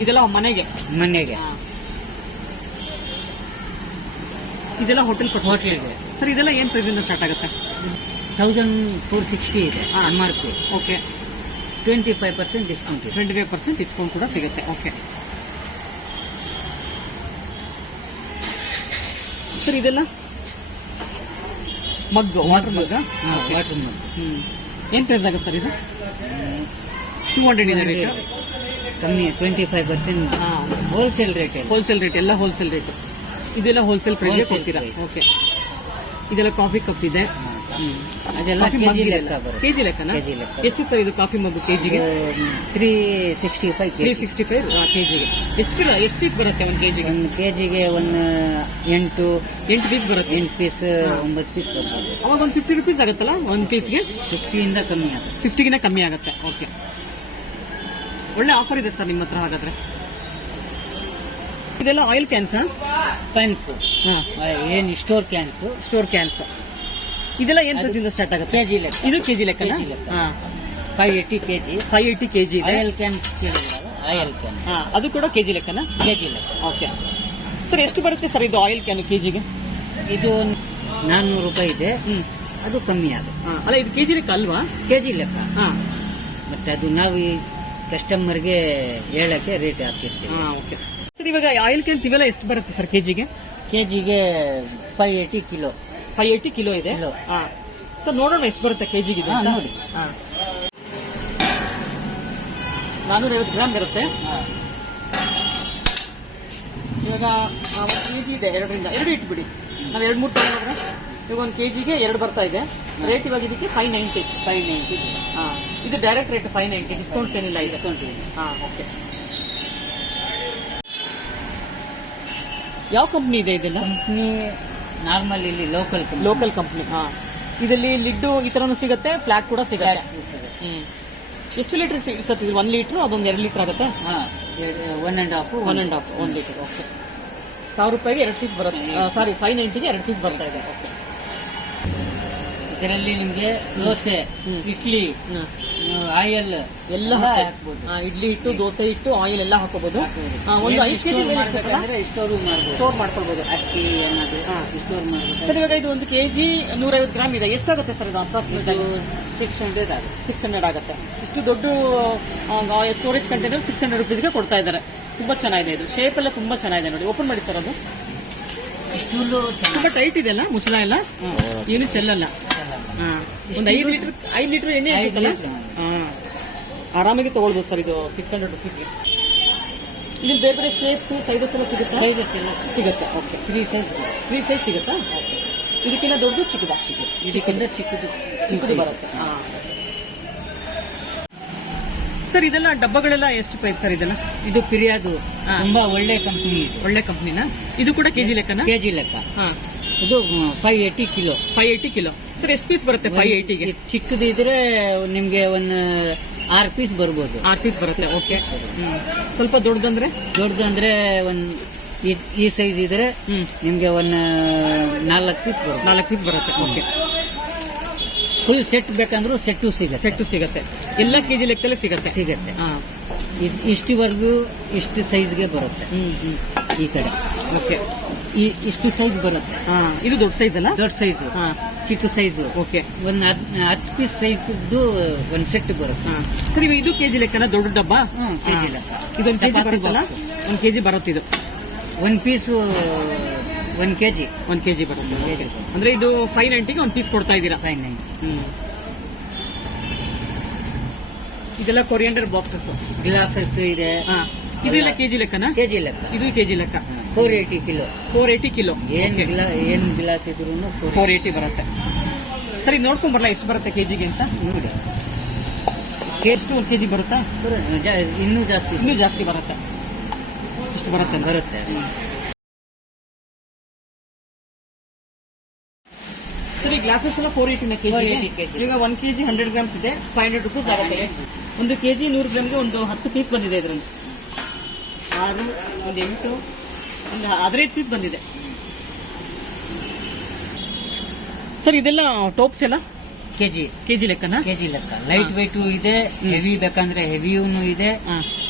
ಇದೆಲ್ಲ ಮನೆಗೆ? ಮನೆಗೆ. ಇದೆಲ್ಲ ಹೋಟೆಲ್ ಹೋಟೆಲ್ ಇದೆ. ಸರ್ ಇದೆಲ್ಲ ಏನ್ ಪ್ರೈಸ್ ಇಂದ ಸ್ಟಾರ್ಟ್ ಆಗುತ್ತೆ? ತೌಸಂಡ್ ಫೋರ್ ಸಿಕ್ಸ್ಟಿ ಇದೆ ಹಾ. M R P okay twenty five percent discount ಇದೆ ಟ್ವೆಂಟಿ ಫೈವ್ ಪರ್ಸೆಂಟ್ ಡಿಸ್ಕೌಂಟ್ ಕೂಡ ಸಿಗುತ್ತೆ ಓಕೆ ಸರ್ ಇದೆಲ್ಲ ಮಗ್ ವಾಟರ್ ಮಗ್ ವಾಟರ್ ಮಗ್ ಏನ್ ಪ್ರೈಸ್ ಆಗುತ್ತೆ ಸರ್ ಇದು? ಟೂ ಹಂಡ್ರೆಡ್ ಇದೆ ರೇಟ್ ಕಮ್ಮಿ twenty five percent wholesale rate wholesale rate ಎಲ್ಲ ಹೋಲ್ಸೇಲ್ ರೇಟ್ ಇದೆಲ್ಲ ಹೋಲ್ಸೇಲ್ ಪ್ರೈಸ್ ಕೊಡ್ತೀರಾ? ಓಕೆ ಇದೆಲ್ಲ ಕಾಫಿ ಕಪ್ ಇದೆ. ಅದೆಲ್ಲ ಕೆಜಿ ಲೆಕ್ಕ ಬರುತ್ತೆ. ಕೆಜಿ ಲೆಕ್ಕನ? ಕೆಜಿ ಲೆಕ್ಕ ಎಷ್ಟು ಸರ್ ಇದು ಕಾಫಿ ಮಗ್ ಕೆಜಿಗೆ? Three sixty five three sixty five ಕೆಜಿಗೆ. ಎಷ್ಟು ಕಿಲೋ ಎಷ್ಟು ಪೀಸ್ ಬರುತ್ತೆ ಒಂದು ಕೆಜಿಗೆ? ಒಂದು ಕೆಜಿಗೆ ಒಂದು ಎಂಟು ಎಂಟು ಪೀಸ್ ಬರುತ್ತೆ? ಎಂಟು ಪೀಸ್ ಒಂಬತ್ತು ಪೀಸ್ ಬರುತ್ತೆ ಅವಾಗ ಒಂದು ಫಿಫ್ಟಿ ರುಪೀಸ್ ಆಗುತ್ತಲ್ಲ ಒಂದು ಪೀಸ್ಗೆ ಫಿಫ್ಟಿಯಿಂದ ಕಮ್ಮಿ ಆಗುತ್ತೆ. ಫಿಫ್ಟಿಗಿನ ಕಮ್ಮಿ ಆಗುತ್ತೆ. ಓಕೆ ಒಳ್ಳೆ ಆಫರ್ ಇದೆ ಸರ್ ನಿಮ್ಮ ಹತ್ರ ಹಾಗಾದ್ರೆ. ಇದೆಲ್ಲ ಆಯಿಲ್ ಕ್ಯಾನ್ಸ್ ಹಾಂ. ಏನ್ ಸ್ಟೋರ್ ಕ್ಯಾನ್ಸ್ ಸ್ಟೋರ್ ಕ್ಯಾನ್ಸ್ ಇದೆಲ್ಲ ಏನ್ ಪ್ರೈಸ್ ಇಂದ ಸ್ಟಾರ್ಟ್ ಆಗುತ್ತೆ? ಕೆಜಿ ಲೆಕ್ಕ. ಇದು ಕೆಜಿ ಲೆಕ್ಕ ಕೆಜಿ ಲೆಕ್ಕ. ಹಾಂ. Five eighty KG. Five eighty KG ಇದೆ. ಆಯಲ್ ಕ್ಯಾನ್ ಆಯಲ್ ಕ್ಯಾನ್ ಹಾ ಅದು ಕೂಡ ಕೆಜಿ ಲೆಕ್ಕನ? ಕೆಜಿ ಲೆಕ್ಕ. ಓಕೆ. ಸರ್ ಎಷ್ಟು ಬರುತ್ತೆ ಸರ್ ಇದು ಆಯಿಲ್ ಕ್ಯಾನ್ ಕೆಜಿಗೆ? ಇದು ನಾನ್ನೂರು ರೂಪಾಯಿ ಇದೆ. ಅದು ಕಮ್ಮಿ ಅದು ಅಲ್ಲ ಇದು ಕೆಜಿ ಲೆಕ್ಕ ಅಲ್ವಾ? ಕೆಜಿ ಲೆಕ್ಕ. ಹಾ. ಮತ್ತೆ ಅದು ನಾವು ಈ ಕಸ್ಟಮರ್ಗೆ ಹೇಳಕ್ಕೆ ರೇಟ್ ಹಾಕಿರ್ತೀವಿ. ಹಾ ಓಕೆ. ಸರ್ ಇವಾಗ ಆಯಿಲ್ ಕ್ಯಾನ್ಸ್ ಇವೆಲ್ಲ ಎಷ್ಟು ಬರುತ್ತೆ ಸರ್ ಕೆಜಿಗೆ? ಕೆಜಿಗೆ five eighty kilo. Five eighty kilo ಇದೆ. ಹಾ ಸರ್ ನೋಡೋಣ ಎಷ್ಟು ಬರುತ್ತೆ ಕೆಜಿಗೆ ಇದು ಇದೆ ಅಂತ? ನೋಡಿ. ಹಾ. ನಾನೂರ ಐವತ್ತು ಗ್ರಾಮ್ ಬರುತ್ತೆ. ಇವಾಗ ಒಂದು ಕೆ ಜಿ ಇದೆ ಎರಡರಿಂದ. ಎರಡು ಇಟ್ಬಿಡಿ. ನಾವು ಎರಡು ಮೂರು ತಗೊಂಡ್ರೆ ಇವಾಗ ಒಂದು ಕೆ ಜಿಗೆ ಎರಡು ಬರ್ತಾ ಇದೆ. ರೇಟ್ ಇವಾಗ ಇದಕ್ಕೆ ಫೈವ್ ನೈಂಟಿ ಫೈವ್ ನೈಂಟಿ ಹಾಂ. ಇದು direct rate five ninety discounts ಏನಿಲ್ಲ ಇದೆ. ಡಿಸ್ಕೌಂಟ್ ಇದೆ ಹಾಂ ಓಕೆ ಯಾವ ಕಂಪ್ನಿ ಇದೆ ಇದೆಲ್ಲ? ಕಂಪ್ನಿ ನಾರ್ಮಲ್ ಇಲ್ಲಿ ಲೋಕಲ್ ಲೋಕಲ್ ಕಂಪ್ನಿ ಹಾ. ಇದರಲ್ಲಿ ಲಿಡ್ಡು ಈ ತರನು ಸಿಗುತ್ತೆ ಫ್ಲಾಟ್ ಕೂಡ ಸಿಗುತ್ತೆ. ಹ್ಮ್. ಎಷ್ಟು ಲೀಟರ್ ಸಿಗುತ್ತೆ ಇದು ಒನ್ ಲೀಟರ್ ಅದೊಂದು ಎರಡು ಲೀಟರ್ ಆಗುತ್ತೆ? ಹಾ one and half one and half one litre okay ಸಾವಿರ ರೂಪಾಯಿಗೆ ಎರಡು ಪೀಸ್ ಬರುತ್ತೆ. ಸಾರಿ ಫೈವ್ ನೈಂಟಿಗೆ ಎರಡು ಪೀಸ್ ಬರ್ತಾ ಇದೆ. ಓಕೆ ಇದರಲ್ಲಿ ನಿಮ್ಗೆ ದೋಸೆ. ಇಡ್ಲಿ ಆಯಿಲ್ ಎಲ್ಲ ಹಾಕ್ಬೋದು. ಇಡ್ಲಿ ಇಟ್ಟು ದೋಸೆ ಇಟ್ಟು ಆಯಿಲ್ ಎಲ್ಲ ಹಾಕೋಬಹುದು ಒಂದು ಐದು ಕೆಜಿ ಸ್ಟೋರ್ ಮಾಡ್ಕೊಳ್ಬಹುದು ಅಕ್ಕಿ. ಸ್ಟೋರ್ ಸರ್ ಇವಾಗ ಇದು ಒಂದು ಕೆಜಿ ನೂರೈವತ್ತು ಗ್ರಾಮ್ ಇದೆ. ಎಷ್ಟಾಗುತ್ತೆ ಸರ್ ಇದು ಅಪ್ರಾಕ್ಸಿಮೇಟ್ ಸಿಕ್ಸ್ ಹಂಡ್ರೆಡ್ ಆಗುತ್ತೆ. ಸಿಕ್ಸ್ ಹಂಡ್ರೆಡ್ ಆಗುತ್ತೆ. ಇಷ್ಟು ದೊಡ್ಡ ಸ್ಟೋರೇಜ್ ಕಂಟೈನರ್ ಸಿಕ್ಸ್ ಹಂಡ್ರೆಡ್ ರುಪೀಸ್ಗೆ ಕೊಡ್ತಾ ಇದ್ದಾರೆ. ತುಂಬಾ ಚೆನ್ನಾಗಿದೆ ಇದು. ಶೇಪ್ ಎಲ್ಲ ತುಂಬಾ ಚೆನ್ನಾಗಿದೆ ನೋಡಿ. ಓಪನ್ ಮಾಡಿ ಸರ್ ಅದು. ಇಷ್ಟು ತುಂಬಾ ಟೈಟ್ ಇದೆ ಅಲ್ಲ? ಮುಚ್ಚಳ ಎಲ್ಲ? ಏನು ಚೆಲ್ಲಲ್ಲ. ಒಂದು ಐದು ಲೀಟರ್ ಐದು ಲೀಟರ್ ಎಣ್ಣೆ? ಹಾ. ಆರಾಮಾಗಿ ತಗೊಳ್ಬೋದು ಸರ್ ಇದು ಸಿಕ್ಸ್ ಹಂಡ್ರೆಡ್ ರುಪೀಸ್ ಇಲ್ಲಿ ಬೇರೆ ಬೇರೆ ಶೇಪ್ಸ್ ಸೈಜಸ್ ಎಲ್ಲ ಸಿಗುತ್ತೆ? ಸೈಜಸ್ ಎಲ್ಲ ಸಿಗುತ್ತೆ. Okay three size three size ಸಿಗುತ್ತಾ? ಇದಕ್ಕಿಂತ ದೊಡ್ಡ ಚಿಕ್ಕದ ಚಿಕ್ಕದು. ಇದಕ್ಕಿಂತ ಚಿಕ್ಕದು. ಚಿಕ್ಕದು ಬರುತ್ತೆ. ಸರ್ ಇದೆಲ್ಲ ಡಬ್ಬಗಳೆಲ್ಲ ಎಷ್ಟು ಪ್ರೈಸ್ ಸರ್ ಇದೆಲ್ಲ? ಇದು ಪಿರಿಯಾದು. ತುಂಬಾ ಒಳ್ಳೆ ಕಂಪನಿ ಇದು. ಒಳ್ಳೆ ಕಂಪ್ನಿನ ಇದು ಕೂಡ ಕೆಜಿ ಲೆಕ್ಕನ? ಕೆಜಿ ಲೆಕ್ಕ. ಹಾ. ಇದು five eighty kilo. Five eighty kilo. Sir ಎಷ್ಟು ಪೀಸ್ ಬರುತ್ತೆ ಫೈವ್ ಏಯ್ಟಿಗೆ ಚಿಕ್ಕದಿದ್ರೆ ನಿಮ್ಗೆ ಒಂದು ಆರ್ ಪೀಸ್ ಬರ್ಬೋದು. ಆರ್ ಪೀಸ್ ಬರುತ್ತೆ ಓಕೆ ಸ್ವಲ್ಪ ದೊಡ್ಡದಂದ್ರೆ ದೊಡ್ಡದಂದ್ರೆ ಒಂದು ಈ- ಈ ಸೈಜ್ ಇದ್ರೆ ನಿಮ್ಗೆ ಒಂದು ನಾಲ್ಕು ಪೀಸ್ ಬರುತ್ತೆ. ನಾಲ್ಕು ಪೀಸ್ ಬರುತ್ತೆ ಓಕೆ ಫುಲ್ ಸೆಟ್ ಬೇಕಂದ್ರೂ ಸೆಟ್ಟು ಸಿಗುತ್ತೆ. ಸೆಟ್ಟು ಸಿಗುತ್ತೆ. ಎಲ್ಲ ಕೆಜಿ ಲೆಕ್ಕದಲ್ಲಿ ಸಿಗುತ್ತೆ. ಸಿಗುತ್ತೆ. ಹಾ. ಇದ್- ಇಷ್ಟುವರೆಗೂ ಇಷ್ಟು ಸೈಜ್ಗೆ ಬರುತ್ತೆ. ಹ್ಮ್ ಹ್ಮ್. ಈ ಕಡೆ. ಓಕೆ ಇಷ್ಟು ಸೈಜ್ ಬರುತ್ತೆ. ಹಾ ಇದು ದೊಡ್ಡ ಸೈಜ್ ಅಲ್ಲ? ದೊಡ್ಡ ಸೈಜ್ ಹಾ. ಚಿಕ್ಕ ಸೈಜ್ ಓಕೆ. ಒಂದ್ ಹತ್- ಹತ್ತು ಪೀಸ್ ಸೈಜ್ ಒಂದ್ ಸೆಟ್ ಬರುತ್ತೆ. ಹಾ. ಸರ್ ಇದು ಕೆಜಿ ಲೆಕ್ಕನ? ದೊಡ್ಡ ಡಬ್ಬ? ಲೆಕ್ಕ. ಇದೊಂದು ಕೆಜಿ ಬರುತ್ತಲ್ಲ. ಒಂದ್ ಕೆಜಿ ಬರುತ್ತೆ ಇದು. ಒಂದ್ ಪೀಸ್ ಒಂದ್ ಕೆಜಿ. ಒಂದ್ ಕೆಜಿ ಬರುತ್ತೆ. ಅಂದ್ರೆ ಇದು ಫೈವ್ ನೈಂಟಿಗೆ ಒಂದ್ ಪೀಸ್ ಕೊಡ್ತಾ ಇದೀರಾ ಫೈವ್ ನೈಂಟಿ ಇದೆಲ್ಲ ಕೊರಿಯಂಡರ್ ಬಾಕ್ಸಸ್ ಗ್ಲಾಸಸ್ ಇದೆ. ಹಾ. ಇದೆಲ್ಲ ಕೆಜಿ ಲೆಕ್ಕನ? ಕೆಜಿ ಲೆಕ್ಕ. ಇದು ಕೆಜಿ ಲೆಕ್ಕ. Four eighty kilo four eighty kilo ಏನ್ ಗಿಲಾ ಏನ್ ಗ್ಲಾಸ್ ಇದ್ರು ಫೋರ್ ಏಯ್ಟಿ ಬರುತ್ತೆ. ಸರಿ ನೋಡ್ಕೊಂಡ್ ಬರಲ್ಲ ಎಷ್ಟು ಬರುತ್ತೆ ಕೆಜಿಗೆ ಅಂತ? ನೋಡಿ ಎಷ್ಟು ಒಂದು ಕೆಜಿ ಬರುತ್ತಾ? ಇನ್ನೂ ಜಾಸ್ತಿ. ಇನ್ನೂ ಜಾಸ್ತಿ ಬರುತ್ತೆ. ಎಷ್ಟು ಬರುತ್ತೆ? ಬರುತ್ತೆ ಸರಿ ಗ್ಲಾಸಸ್ ಎಲ್ಲ ಫೋರ್ ಏಯ್ಟಿನ 480 ಕೆಜಿ. ಈಗ ಒನ್ ಕೆಜಿ ಹಂಡ್ರೆಡ್ ಗ್ರಾಮ್ಸ್ ಇದೆ ಫೈವ್ ಹಂಡ್ರೆಡ್ ರುಪೀಸ್ ಆಗುತ್ತೆ. ಒಂದು ಕೆಜಿ ನೂರು ಗ್ರಾಮ್ಗೆ ಒಂದು ಹತ್ತು ಪೀಸ್ ಬಂದಿದೆ ಇದರಲ್ಲಿ. ಆರು ಒಂದು ಎಂಟು ಒಂದು ಹದಿನೈದು ಪೀಸ್ ಬಂದಿದೆ. ಸರ್ ಇದೆಲ್ಲ ಟೋಪ್ಸ್ ಎಲ್ಲ? ಕೆಜಿ. ಕೆಜಿ ಲೆಕ್ಕನ? ಕೆಜಿ ಲೆಕ್ಕ. ಲೈಟ್ ವೆಯ್ಟ್ ಇದೆ ಹೆವಿ ಬೇಕಂದ್ರೆ ಹೆವಿನೂ ಇದೆ.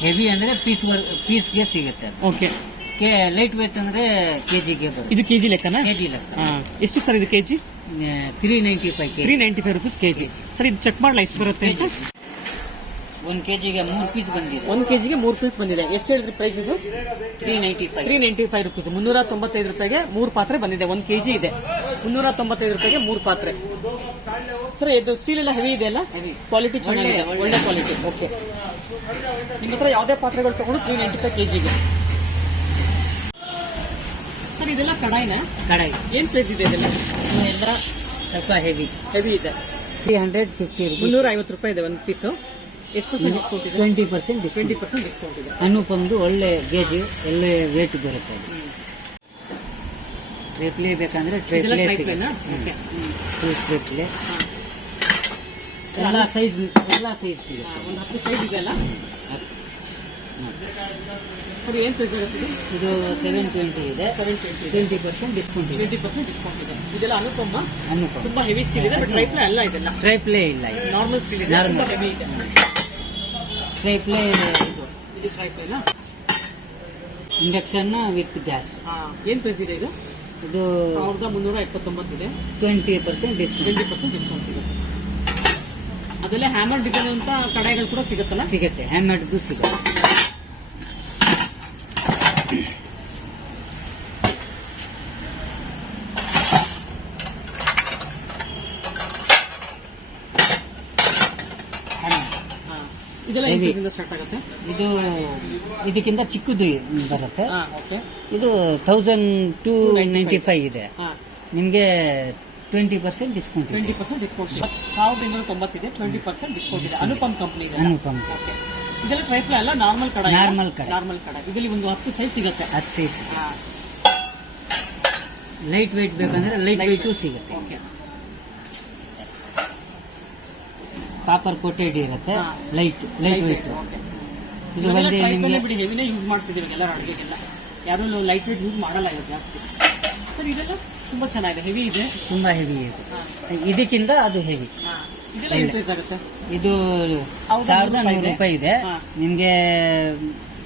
ಹೆವಿ ಅಂದ್ರೆ ಪೀಸ್ ಪೀಸ್ಗೆ ಸಿಗುತ್ತೆ ಓಕೆ ಲೈಟ್ ವೆಯ್ಟ್ ಅಂದ್ರೆ ಕೆಜಿಗೆ ಬರುತ್ತೆ. ಇದು ಕೆಜಿ ಲೆಕ್ಕನ? ಕೆಜಿ ಲೆಕ್ಕ. ಹಾ. ಎಷ್ಟು ಸರ್ ಇದು KG? Three ninety five three ninety five rupees KG. Sir ಇದು ಚೆಕ್ ಮಾಡಲ ಎಷ್ಟು ಬರುತ್ತೆ ಅಂತ? ಒಂದ್ ಕೆಜಿಗೆ ಮೂರು ಪೀಸ್ ಬಂದಿದೆ. ಒಂದು ಕೆಜಿಗೆ ಮೂರು ಪೀಸ್ ಬಂದಿದೆ. ಎಷ್ಟು ಹೇಳಿದ್ರಿ ಪ್ರೈಸ್ ಇದು? Three ninety five three ninety five rupees ಮುನ್ನೂರ ತೊಂಬತ್ತೈದು ರೂಪಾಯಿಗೆ ಮೂರು ಪಾತ್ರೆ ಬಂದಿದೆ. ಒಂದು ಕೆಜಿ ಇದೆ. ಮುನ್ನೂರ ತೊಂಬತ್ತೈದು ರೂಪಾಯಿಗೆ ಮೂರು ಪಾತ್ರೆ. ಸರ್ ಇದು ಸ್ಟೀಲ್ ಎಲ್ಲ ಹೆವಿ ಇದೆ ಅಲ್ಲ ಕ್ವಾಲಿಟಿ ಚೆನ್ನಾಗಿದೆ. ಒಳ್ಳೆ- ಕ್ವಾಲಿಟಿ ಓಕೆ ನಿಮ್ಮ ಹತ್ರ ಯಾವುದೇ ಪಾತ್ರೆಗಳು ತಗೊಂಡು ತ್ರೀ ನೈಂಟಿ ಫೈವ್ ಕೆಜಿಗೆ ಸರ್ ಇದೆಲ್ಲ ಕಡಾಯಿನ? ಕಡಾಯಿ. ಏನು ಪ್ರೈಸ್ ಇದೆ ಇದೆಲ್ಲ? ಎಲ್ಲ ಸ್ವಲ್ಪ ಹೆವಿ ಹೆವಿ ಇದೆ. ತ್ರೀ ಹಂಡ್ರೆಡ್ ಫಿಫ್ಟಿ ಮುನ್ನೂರ ಐವತ್ತು ರೂಪಾಯಿ ಇದೆ ಒಂದು ಪೀಸು ಎಷ್ಟು ಪರ್ಸೆಂಟ್ ಡಿಸ್ಕೌಂಟ್ ಇದೆ? Twenty percent twenty percent discount ಇದೆ. ಅನುಪಮ್ದು ಒಳ್ಳೆ ಗೇಜ್ ಒಳ್ಳೆ ವೇಟ್ ಬರುತ್ತೆ ಟ್ರೇಪ್ಲೆ ಬೇಕಂದ್ರೆ ಟ್ರೇಪ್ಲೆ Okay. ಟ್ರೇಪ್ಲೆ ಎಲ್ಲ ಸೈಜ್ ಎಲ್ಲ ಸೈಜ್ ಸಿಗುತ್ತೆ. ಒಂದು ಹತ್ತು ಸೈಜ್ ಇದೆ ಅಲ್ಲ? ಸರ್ ಏನ್ ಪ್ರೈಸ್ ಇರುತ್ತೆ ಇದು? ಸೆವೆನ್ ಟ್ವೆಂಟಿ ಇದೆ. Seven twenty twenty percent discount ಇದೆ. ಟ್ವೆಂಟಿ ಪರ್ಸೆಂಟ್ ಡಿಸ್ಕೌಂಟ್ ಇದೆ. ಇದೆಲ್ಲ ಅನುಪಮ? ಅನುಪಮ್. ತುಂಬಾ ಹೆವಿ ಸ್ಟೀಲ್ ಇದೆ ಬಟ್ ರೈಟ್ಲ ಅಲ್ಲ ಇದೆಲ್ಲ. ಟ್ರೈಪ್ಲೆ ಇಲ್ಲ ಇದು. ನಾರ್ಮಲ್ ಸ್ಟೀಲ್ ಇದೆ Normal. ಹೆವಿ ಇದೆ. ಟ್ರೈಪ್ಲೆ ಇದು ಇದು ಟ್ರೈಪ್ಲೇನಾ ಇಂಡಕ್ಷನ್ ವಿತ್ ಗ್ಯಾಸ್ ಏನ್ ಪ್ರೈಸ್ ಇದೆ ಇದು? ಇದು ಸಾವಿರದ ಮುನ್ನೂರ ಇಪ್ಪತ್ತೊಂಬತ್ತು ಇದೆ. Twenty percent discount twenty percent discount ಸಿಗುತ್ತೆ. ಅದಲ್ಲೇ ಹ್ಯಾಮರ್ ಡಿಸೈನ್ ಅಂತ ಕಡೆಗಳು ಕೂಡ ಸಿಗುತ್ತಲ್ಲ? ಸಿಗುತ್ತೆ ಹ್ಯಾಂಡ್ಮೇಡ್ದು ಸಿಗುತ್ತೆ. ಸ್ಟಾರ್ಟ್ ಆಗುತ್ತೆ? ಇದು ಇದಕ್ಕಿಂತ ಚಿಕ್ಕದು ಬರುತ್ತೆ. ಓಕೆ. ಇದು ತೌಸಂಡ್ ಟೂ ನೈಂಟಿ ಫೈವ್ ಇದೆ. ಹಾ. ನಿಮಗೆ twenty percent discount twenty percent discount ಸಾವಿರದ ಇನ್ನೂರ ತೊಂಬತ್ತಿದೆ ಟ್ವೆಂಟಿ ಪರ್ಸೆಂಟ್ ಡಿಸ್ಕೌಂಟ್ ಇದೆ. ಅನುಪಮ್ ಕಂಪ್ನಿ ಇದೆ. ಅನುಪಮ್ ಓಕೆ. ಇದೆಲ್ಲ ಟ್ರೈಫ್ಲ ಅಲ್ಲ ನಾರ್ಮಲ್ ಕಡ ನಾರ್ಮಲ್ ಕಡ. ನಾರ್ಮಲ್ ಕಡ. ಇದರಲ್ಲಿ ಒಂದು ಹತ್ತು ಸೈಜ್ ಸಿಗುತ್ತೆ. ಹತ್ತು ಸೈಜ್ ಲೈಟ್ ವೆಯ್ಟ್ ಬೇಕಂದ್ರೆ ಲೈಟ್ ವೆಯ್ಟು ಸಿಗುತ್ತೆ. ಓಕೆ. ಕಾಪರ್ ಕೋಟೆಡ್ ಇರುತ್ತೆ. ಲೈಟ್ ಲೈಟ್ ವೆಯ್ಟ್ ಇದು ಒಂದೇ ನಿಮಗೆ ಬಿಡಿ ಹೆವಿನೇ ಯೂಸ್ ಮಾಡ್ತಿದ್ದೀವಿ ಎಲ್ಲ ಅಡುಗೆಗೆಲ್ಲ. ಯಾರು ಲೈಟ್ ವೆಯ್ಟ್ ಯೂಸ್ ಮಾಡಲ್ಲ ಇದು ಜಾಸ್ತಿ. ಸರ್ ಇದೆಲ್ಲ ತುಂಬಾ ಚೆನ್ನಾಗಿದೆ ಹೆವಿ ಇದೆ? ತುಂಬಾ ಹೆವಿ ಇದೆ. ಇದಕ್ಕಿಂತ ಅದು ಹೆವಿ ಇದು ಸಾವಿರದ ನೂರು ರೂಪಾಯಿ ಇದೆ. ನಿಮಗೆ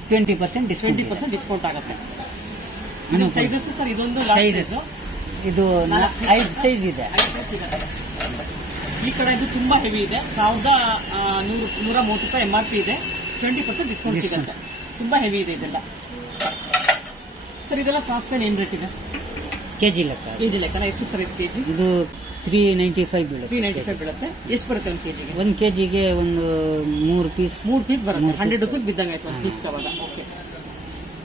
twenty percent twenty percent discount ಆಗುತ್ತೆ. ಸೈಜಸ್ ಸರ್ ಇದೊಂದು ಸೈಜಸ್ ಇದು ಐದು ಸೈಜ್ ಇದೆ. ಈ ಕಡೆ ಇದು ತುಂಬಾ ಹೆವಿ ಇದೆ. ಸಾವಿರದ ನೂರು ನೂರ ಮೂವತ್ತು ರೂಪಾಯಿ ಎಂ ಆರ್ ಪಿ ಇದೆ. ಟ್ವೆಂಟಿ ಪರ್ಸೆಂಟ್ ಡಿಸ್ಕೌಂಟ್ ಸಿಗುತ್ತೆ. ತುಂಬಾ ಹೆವಿ ಇದೆ ಇದೆಲ್ಲ. ಸರ್ ಇದೆಲ್ಲ ಸಾಸ್ಪೆನ್ ಏನ್ ರೇಟ್ ಇದೆ? ಕೆಜಿ ಲೆಕ್ಕ. ಕೆಜಿ ಲೆಕ್ಕನ? ಎಷ್ಟು ಸರ್ ಕೆ ಕೆಜಿ ಇದು ತ್ರೀ ನೈಂಟಿ ಫೈವ್ ಬೀಳುತ್ತೆ ತ್ರೀ ನೈಂಟಿ ಫೈವ್ ಬೀಳುತ್ತೆ. ಎಷ್ಟು ಬರುತ್ತೆ ಒಂದು ಕೆಜಿಗೆ ಒಂದು ಕೆಜಿಗೆ ಒಂದು ಮೂರು ಪೀಸ್ ಮೂರು ಪೀಸ್ ಬರುತ್ತೆ. ಹಂಡ್ರೆಡ್ ರುಪೀಸ್ ಬಿದ್ದಂಗೆ ಆಯ್ತು ಒಂದು ಪೀಸ್ ಅವಾಗ ಓಕೆ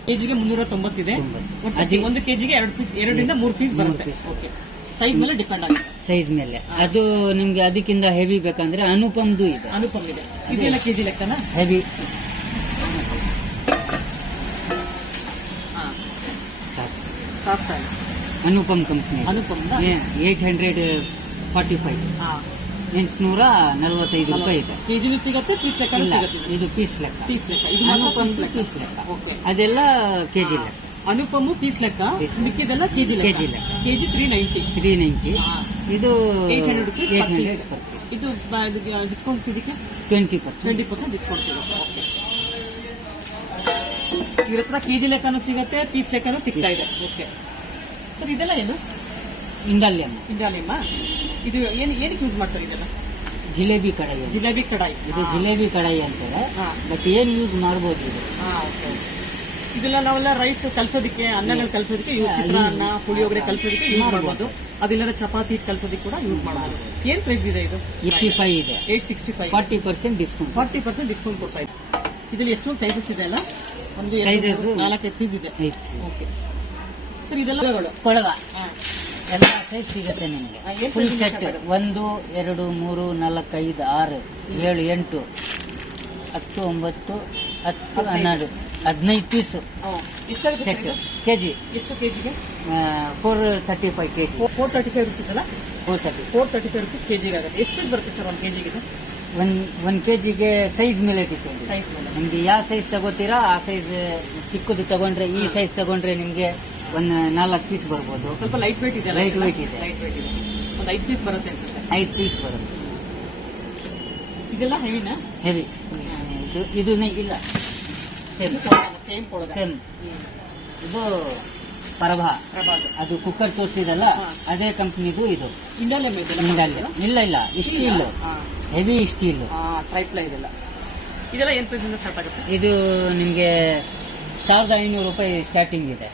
ಕೆಜಿಗೆ ಮುನ್ನೂರ ತೊಂಬತ್ತಿದೆ ಒಂದು ಕೆಜಿಗೆ ಎರಡು ಪೀಸ್ ಎರಡರಿಂದ ಮೂರು ಪೀಸ್ ಬರುತ್ತೆ. ಓಕೆ ಸೈಜ್ ಮೇಲೆ ಡಿಪೆಂಡ್ ಆಗುತ್ತೆ. ಸೈಜ್ ಮೇಲೆ. ಅದು ನಿಮ್ಗೆ ಅದಕ್ಕಿಂತ ಹೆವಿ ಬೇಕಂದ್ರೆ ಅನುಪಮ್ದು ಇದೆ. ಅನುಪಮ್ ಇದೆ. ಇದೆಲ್ಲ KG ಲೆಕ್ಕನ? Heavy Anupam company Anupam eight hundred forty five ಎಂಟುನೂರ ನಲವತ್ತೈದು ರೂಪಾಯಿ ಇದೆ. ಕೆಜಿನೂ ಸಿಗುತ್ತೆ ಪೀಸ್ ಲೆಕ್ಕ ಸಿಗುತ್ತೆ. ಇದು ಪೀಸ್ ಲೆಕ್ಕ. ಪೀಸ್ ಲೆಕ್ಕ. ಇದು ಪೀಸ್ ಲೆಕ್ಕ. ಅದೆಲ್ಲ ಕೆಜಿ ಲೆಕ್ಕ. ಅನುಪಮ್ ಪೀಸ್ ಲೆಕ್ಕ. ಮಿಕ್ಕಿದೆಲ್ಲ KG KG. KG three ninety three ninety ಇದು eight hundred rupees eight hundred ಇದು ಡಿಸ್ಕೌಂಟ್ ಇದಕ್ಕೆ twenty percent twenty percent discount ಸಿಗುತ್ತೆ ಓಕೆ ಇವ್ರ ಹತ್ರ ಕೆಜಿ ಲೆಕ್ಕನೂ ಸಿಗುತ್ತೆ ಪೀಸ್ ಲೆಕ್ಕನೂ ಸಿಗ್ತಾ ಇದೆ. ಓಕೆ ಸರ್ ಇದೆಲ್ಲ ಏನು? ಇಂಗಾಲಿಯಮ್ಮ. ಇಂಗಾಲಿಯಮ್ಮ? ಇದು ಏನು ಏನಕ್ಕೆ ಯೂಸ್ ಮಾಡ್ತಾರೆ ಇದೆಲ್ಲ? ಜಿಲೇಬಿ ಕಡಾಯಿ ಜಿಲೇಬಿ ಕಡಾಯಿ. ಇದು ಜಿಲೇಬಿ ಕಡಾಯಿ ಅಂತಾರೆ. ಹಾ. ಬಟ್ ಏನು ಯೂಸ್ ಮಾಡ್ಬೋದು ಇದು? ಹಾಂ okay. ಇದೆಲ್ಲ ನಾವೆಲ್ಲ ರೈಸ್ ಕಲ್ಸೋದಕ್ಕೆ ಅನ್ನಗಳು ಕಲ್ಸೋದಕ್ಕೆ ಯೂಸ್ ಹಾ, ಚಿತ್ರಾನ್ನ ಪುಳಿಯೋಗರೆ ಕಲ್ಸೋದಕ್ಕೆ ಯೂಸ್ ಮಾಡ್ಬೋದು. ಅದಿಲ್ಲರ ಅದಿಲ್ಲದ ಚಪಾತಿ ಕಲಸೋದಕ್ಕೆ ಕೂಡ ಯೂಸ್ ಮಾಡಬಹುದು ಏನ್ ಪ್ರೈಸ್ ಇದೆ ಇದು? ಏಯ್ಟಿ ಫೈವ್ ಇದೆ. Eight sixty five forty percent discount forty percent discount ಕೊಡ್ತಾ ಇದೆ ಇದ್ರಲ್ಲಿ ಎಷ್ಟೊಂದು ಸೈಜಸ್ ಇದೆ ಅಲ್ಲ? ಒಂದು ಸೈಜಸ್ ನಾಲ್ಕೈದು ಸೈಜ್ ಇದೆ. ಓಕೆ ಸರ್ ಇದೆಲ್ಲ ಕೊಳವ ಹಾ. ಎಲ್ಲ ಸೈಜ್ ಸಿಗುತ್ತೆ ನಿಮಗೆ. Full set? ಒಂದು ಎರಡು ಮೂರು ನಾಲ್ಕು ಐದು ಆರು ಏಳು ಎಂಟು ಹತ್ತು ಒಂಬತ್ತು ಹತ್ತು. ಹನ್ನೆರಡು. ಹದಿನೈದು piece K G set K ಜಿಗೆ ಎಷ್ಟು four thirty five K G four thirty five rupees ಅಲ್ಲ? Four thirty four thirty five rupees ಕೆಜಿಗೆ ಆಗುತ್ತೆ. ಎಷ್ಟು ಪೀಸ್ ಬರುತ್ತೆ ಸರ್ ಒಂದು ಕೆಜಿಗೆ ಒನ್ ಒನ್ ಕೆಜಿಗೆ ಸೈಜ್ ಮೇಲೆ ಡಿಪೆಂಡ್ ಸೈಜ್ ಮೇಲೆ. ನಿಮಗೆ ಯಾವ ಸೈಜ್ ತಗೋತೀರಾ ಆ ಸೈಜ್ ಚಿಕ್ಕದು ತಗೊಂಡ್ರೆ ಈ ಸೈಜ್ ತಗೊಂಡ್ರೆ ನಿಮಗೆ ಒಂದು ನಾಲ್ಕು ಪೀಸ್ ಬರ್ಬೋದು. ಸ್ವಲ್ಪ ಲೈಟ್ ವೇಟ್ ಇದೆ ಲೈಟ್ weight ಇದೆ. ಲೈಟ್ ವೇಟ್ ಇದೆ. ಒಂದು ಐದು ಪೀಸ್ ಬರುತ್ತೆ ಐದು ಪೀಸ್ ಬರುತ್ತೆ. ಇದೆಲ್ಲ ಹೆವಿನಾ ಹೆವಿ ಇದು ಇಲ್ಲ. ಸೇಮ್. ಸೇಮ್ ಕೊಡೋದು? ಸೇಮ್. ಇದು ಪರಭಾ. ಪ್ರಭಾ ಅದು ಕುಕ್ಕರ್ ತೋರಿಸಿದಲ್ಲ ಅದೇ ಕಂಪ್ನಿದು ಇದು. ಇಂಡಲ್ಲೇ ಇಲ್ಲ ಇಲ್ಲ ಸ್ಟೀಲ್ ಹೆವಿ ಸ್ಟೀಲ್ ಟ್ರೈಪ್ಲೈ ಇದೆಲ್ಲ ಇದೆಲ್ಲ ಏನ್ ಪ್ರೈಸ್ ಇಂದ ಸ್ಟಾರ್ಟ್ ಆಗುತ್ತೆ? ಇದು ನಿಮ್ಗೆ ಸಾವಿರದ ಐನೂರು ರೂಪಾಯಿ ಸ್ಟಾರ್ಟಿಂಗ್ ಇದೆ.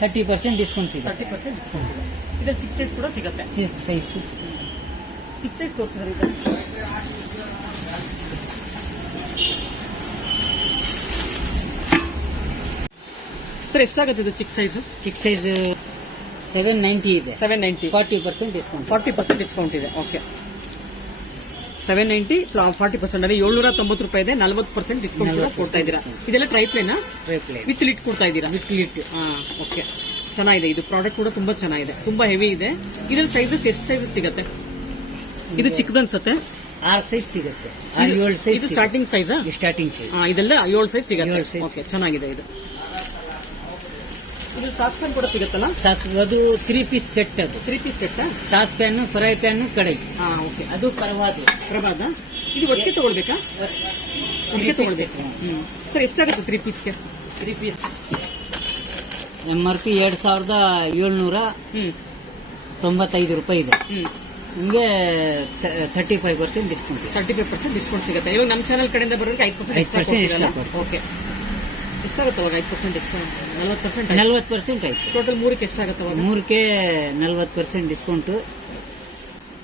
ಥರ್ಟಿ ಪರ್ಸೆಂಟ್ ಡಿಸ್ಕೌಂಟ್ ತರ್ಟಿ ಸಿಗುತ್ತೆ. ಪರ್ಸೆಂಟ್ ಡಿಸ್ಕೌಂಟ್ ಇದೆ. ಇದ್ರ ಚಿಕ್ ಸೈಜ್ ಕೂಡ ಸಿಗುತ್ತೆ. ಸೈಜ್ ಚಿಕ್ ಸೈಜ್ ತೋರಿಸಿದ್ರೆ ಸರ್ ಎಷ್ಟಾಗುತ್ತೆ ಇದು ಚಿಕ್ ಸೈಜ್ ಚಿಕ್ ಸೈಜ್ ಸೆವೆನ್ ನೈಂಟಿ ಇದೆ. Seven ninety forty percent discount forty percent discount ಇದೆ. Okay seven ninety forty percent ಅಂದ್ರೆ ಏಳ್ನೂರ ತೊಂಬತ್ತು ರೂಪಾಯಿ ಇದೆ. ನಲ್ವತ್ತು ಪರ್ಸೆಂಟ್ ಡಿಸ್ಕೌಂಟ್ ಕೂಡ 40% ಕೊಡ್ತಾ ಇದ್ದೀರಾ? ಇದೆಲ್ಲ ಟ್ರೈಪ್ಲೇನಾ ಟ್ರೈಪ್ಲೇಟ್ ವಿತ್ ಲಿಟ್ ಕೊಡ್ತಾ ಇದೀರಾ ವಿತ್ ಲಿಟ್ ಓಕೆ ಚೆನ್ನಾಗಿದೆ. ಇದು ಪ್ರಾಡಕ್ಟ್ ಕೂಡ ತುಂಬಾ ಚೆನ್ನಾಗಿದೆ. ತುಂಬಾ ಹೆವಿ ಇದೆ. ಇದ್ರ ಸೈಜಸ್ ಎಷ್ಟು ಸೈಜಸ್ ಸಿಗುತ್ತೆ? ಇದು ಚಿಕ್ಕದನ್ಸುತ್ತೆ ಆರು ಸೈಜ್ ಸಿಗುತ್ತೆ. ಆರು ಇದು- ಏಳು ಸೈಜ್ ಇದು ಸ್ಟಾರ್ಟಿಂಗ್ ಸೈಜ್ ಸ್ಟಾರ್ಟಿಂಗ್ ಸೈಜ್ ಇದೆಲ್ಲ ಏಳು ಸೈಜ್ ಸಿಗುತ್ತೆ. ಚೆನ್ನಾಗಿದೆ ಇದು. ಇದು ಸಾಸ್ ಪ್ಯಾನ್ ಕೂಡ ಸಿಗುತ್ತಲ್ಲ? ಸಾಸ್ ಅದು ತ್ರೀ ಪೀಸ್ ಸೆಟ್ ಅದು. Three piece set sauce pan fry pan ಕಡಾಯಿ ಹಾ ಓಕೆ ಅದು ಪರವಾದು. ಪ್ರಭಾದ ಇದು ಒಟ್ಟಿಗೆ ತಗೊಳ್ಬೇಕಾ? ಒಟ್ಟಿಗೆ ತಗೊಳ್ಬೇಕು? ಸರ್ ಎಷ್ಟಾಗುತ್ತೆ three ಪೀಸ್ಗೆ three piece M R P ಎರಡ್ ಸಾವಿರದ ಏಳ್ನೂರ ತೊಂಬತ್ತೈದು ರೂಪಾಯಿ ಇದೆ. ನಿಮಗೆ thirty five percent discount thirty five percent discount ಸಿಗುತ್ತೆ. ಇವಾಗ ನಮ್ಮ ಚಾನಲ್ ಕಡೆಯಿಂದ ಬರೋದಕ್ಕೆ ಐದು ಪರ್ಸೆಂಟ್ 5% extra ಓಕೆ ಎಷ್ಟಾಗುತ್ತೆ ಅವಾಗ ಐದು ಪರ್ಸೆಂಟ್ ಎಕ್ಸ್ಟ್ರಾ ನಲ್ವತ್ತು ಪರ್ಸೆಂಟ್ ನಲ್ವತ್ತು ಪರ್ಸೆಂಟ್ ಆಯ್ತು. ಟೋಟಲ್ ಮೂರಕ್ಕೆ ಎಷ್ಟಾಗುತ್ತೆ ಅವಾಗ ಮೂರಕ್ಕೆ ನಲ್ವತ್ತು ಪರ್ಸೆಂಟ್ ಡಿಸ್ಕೌಂಟ್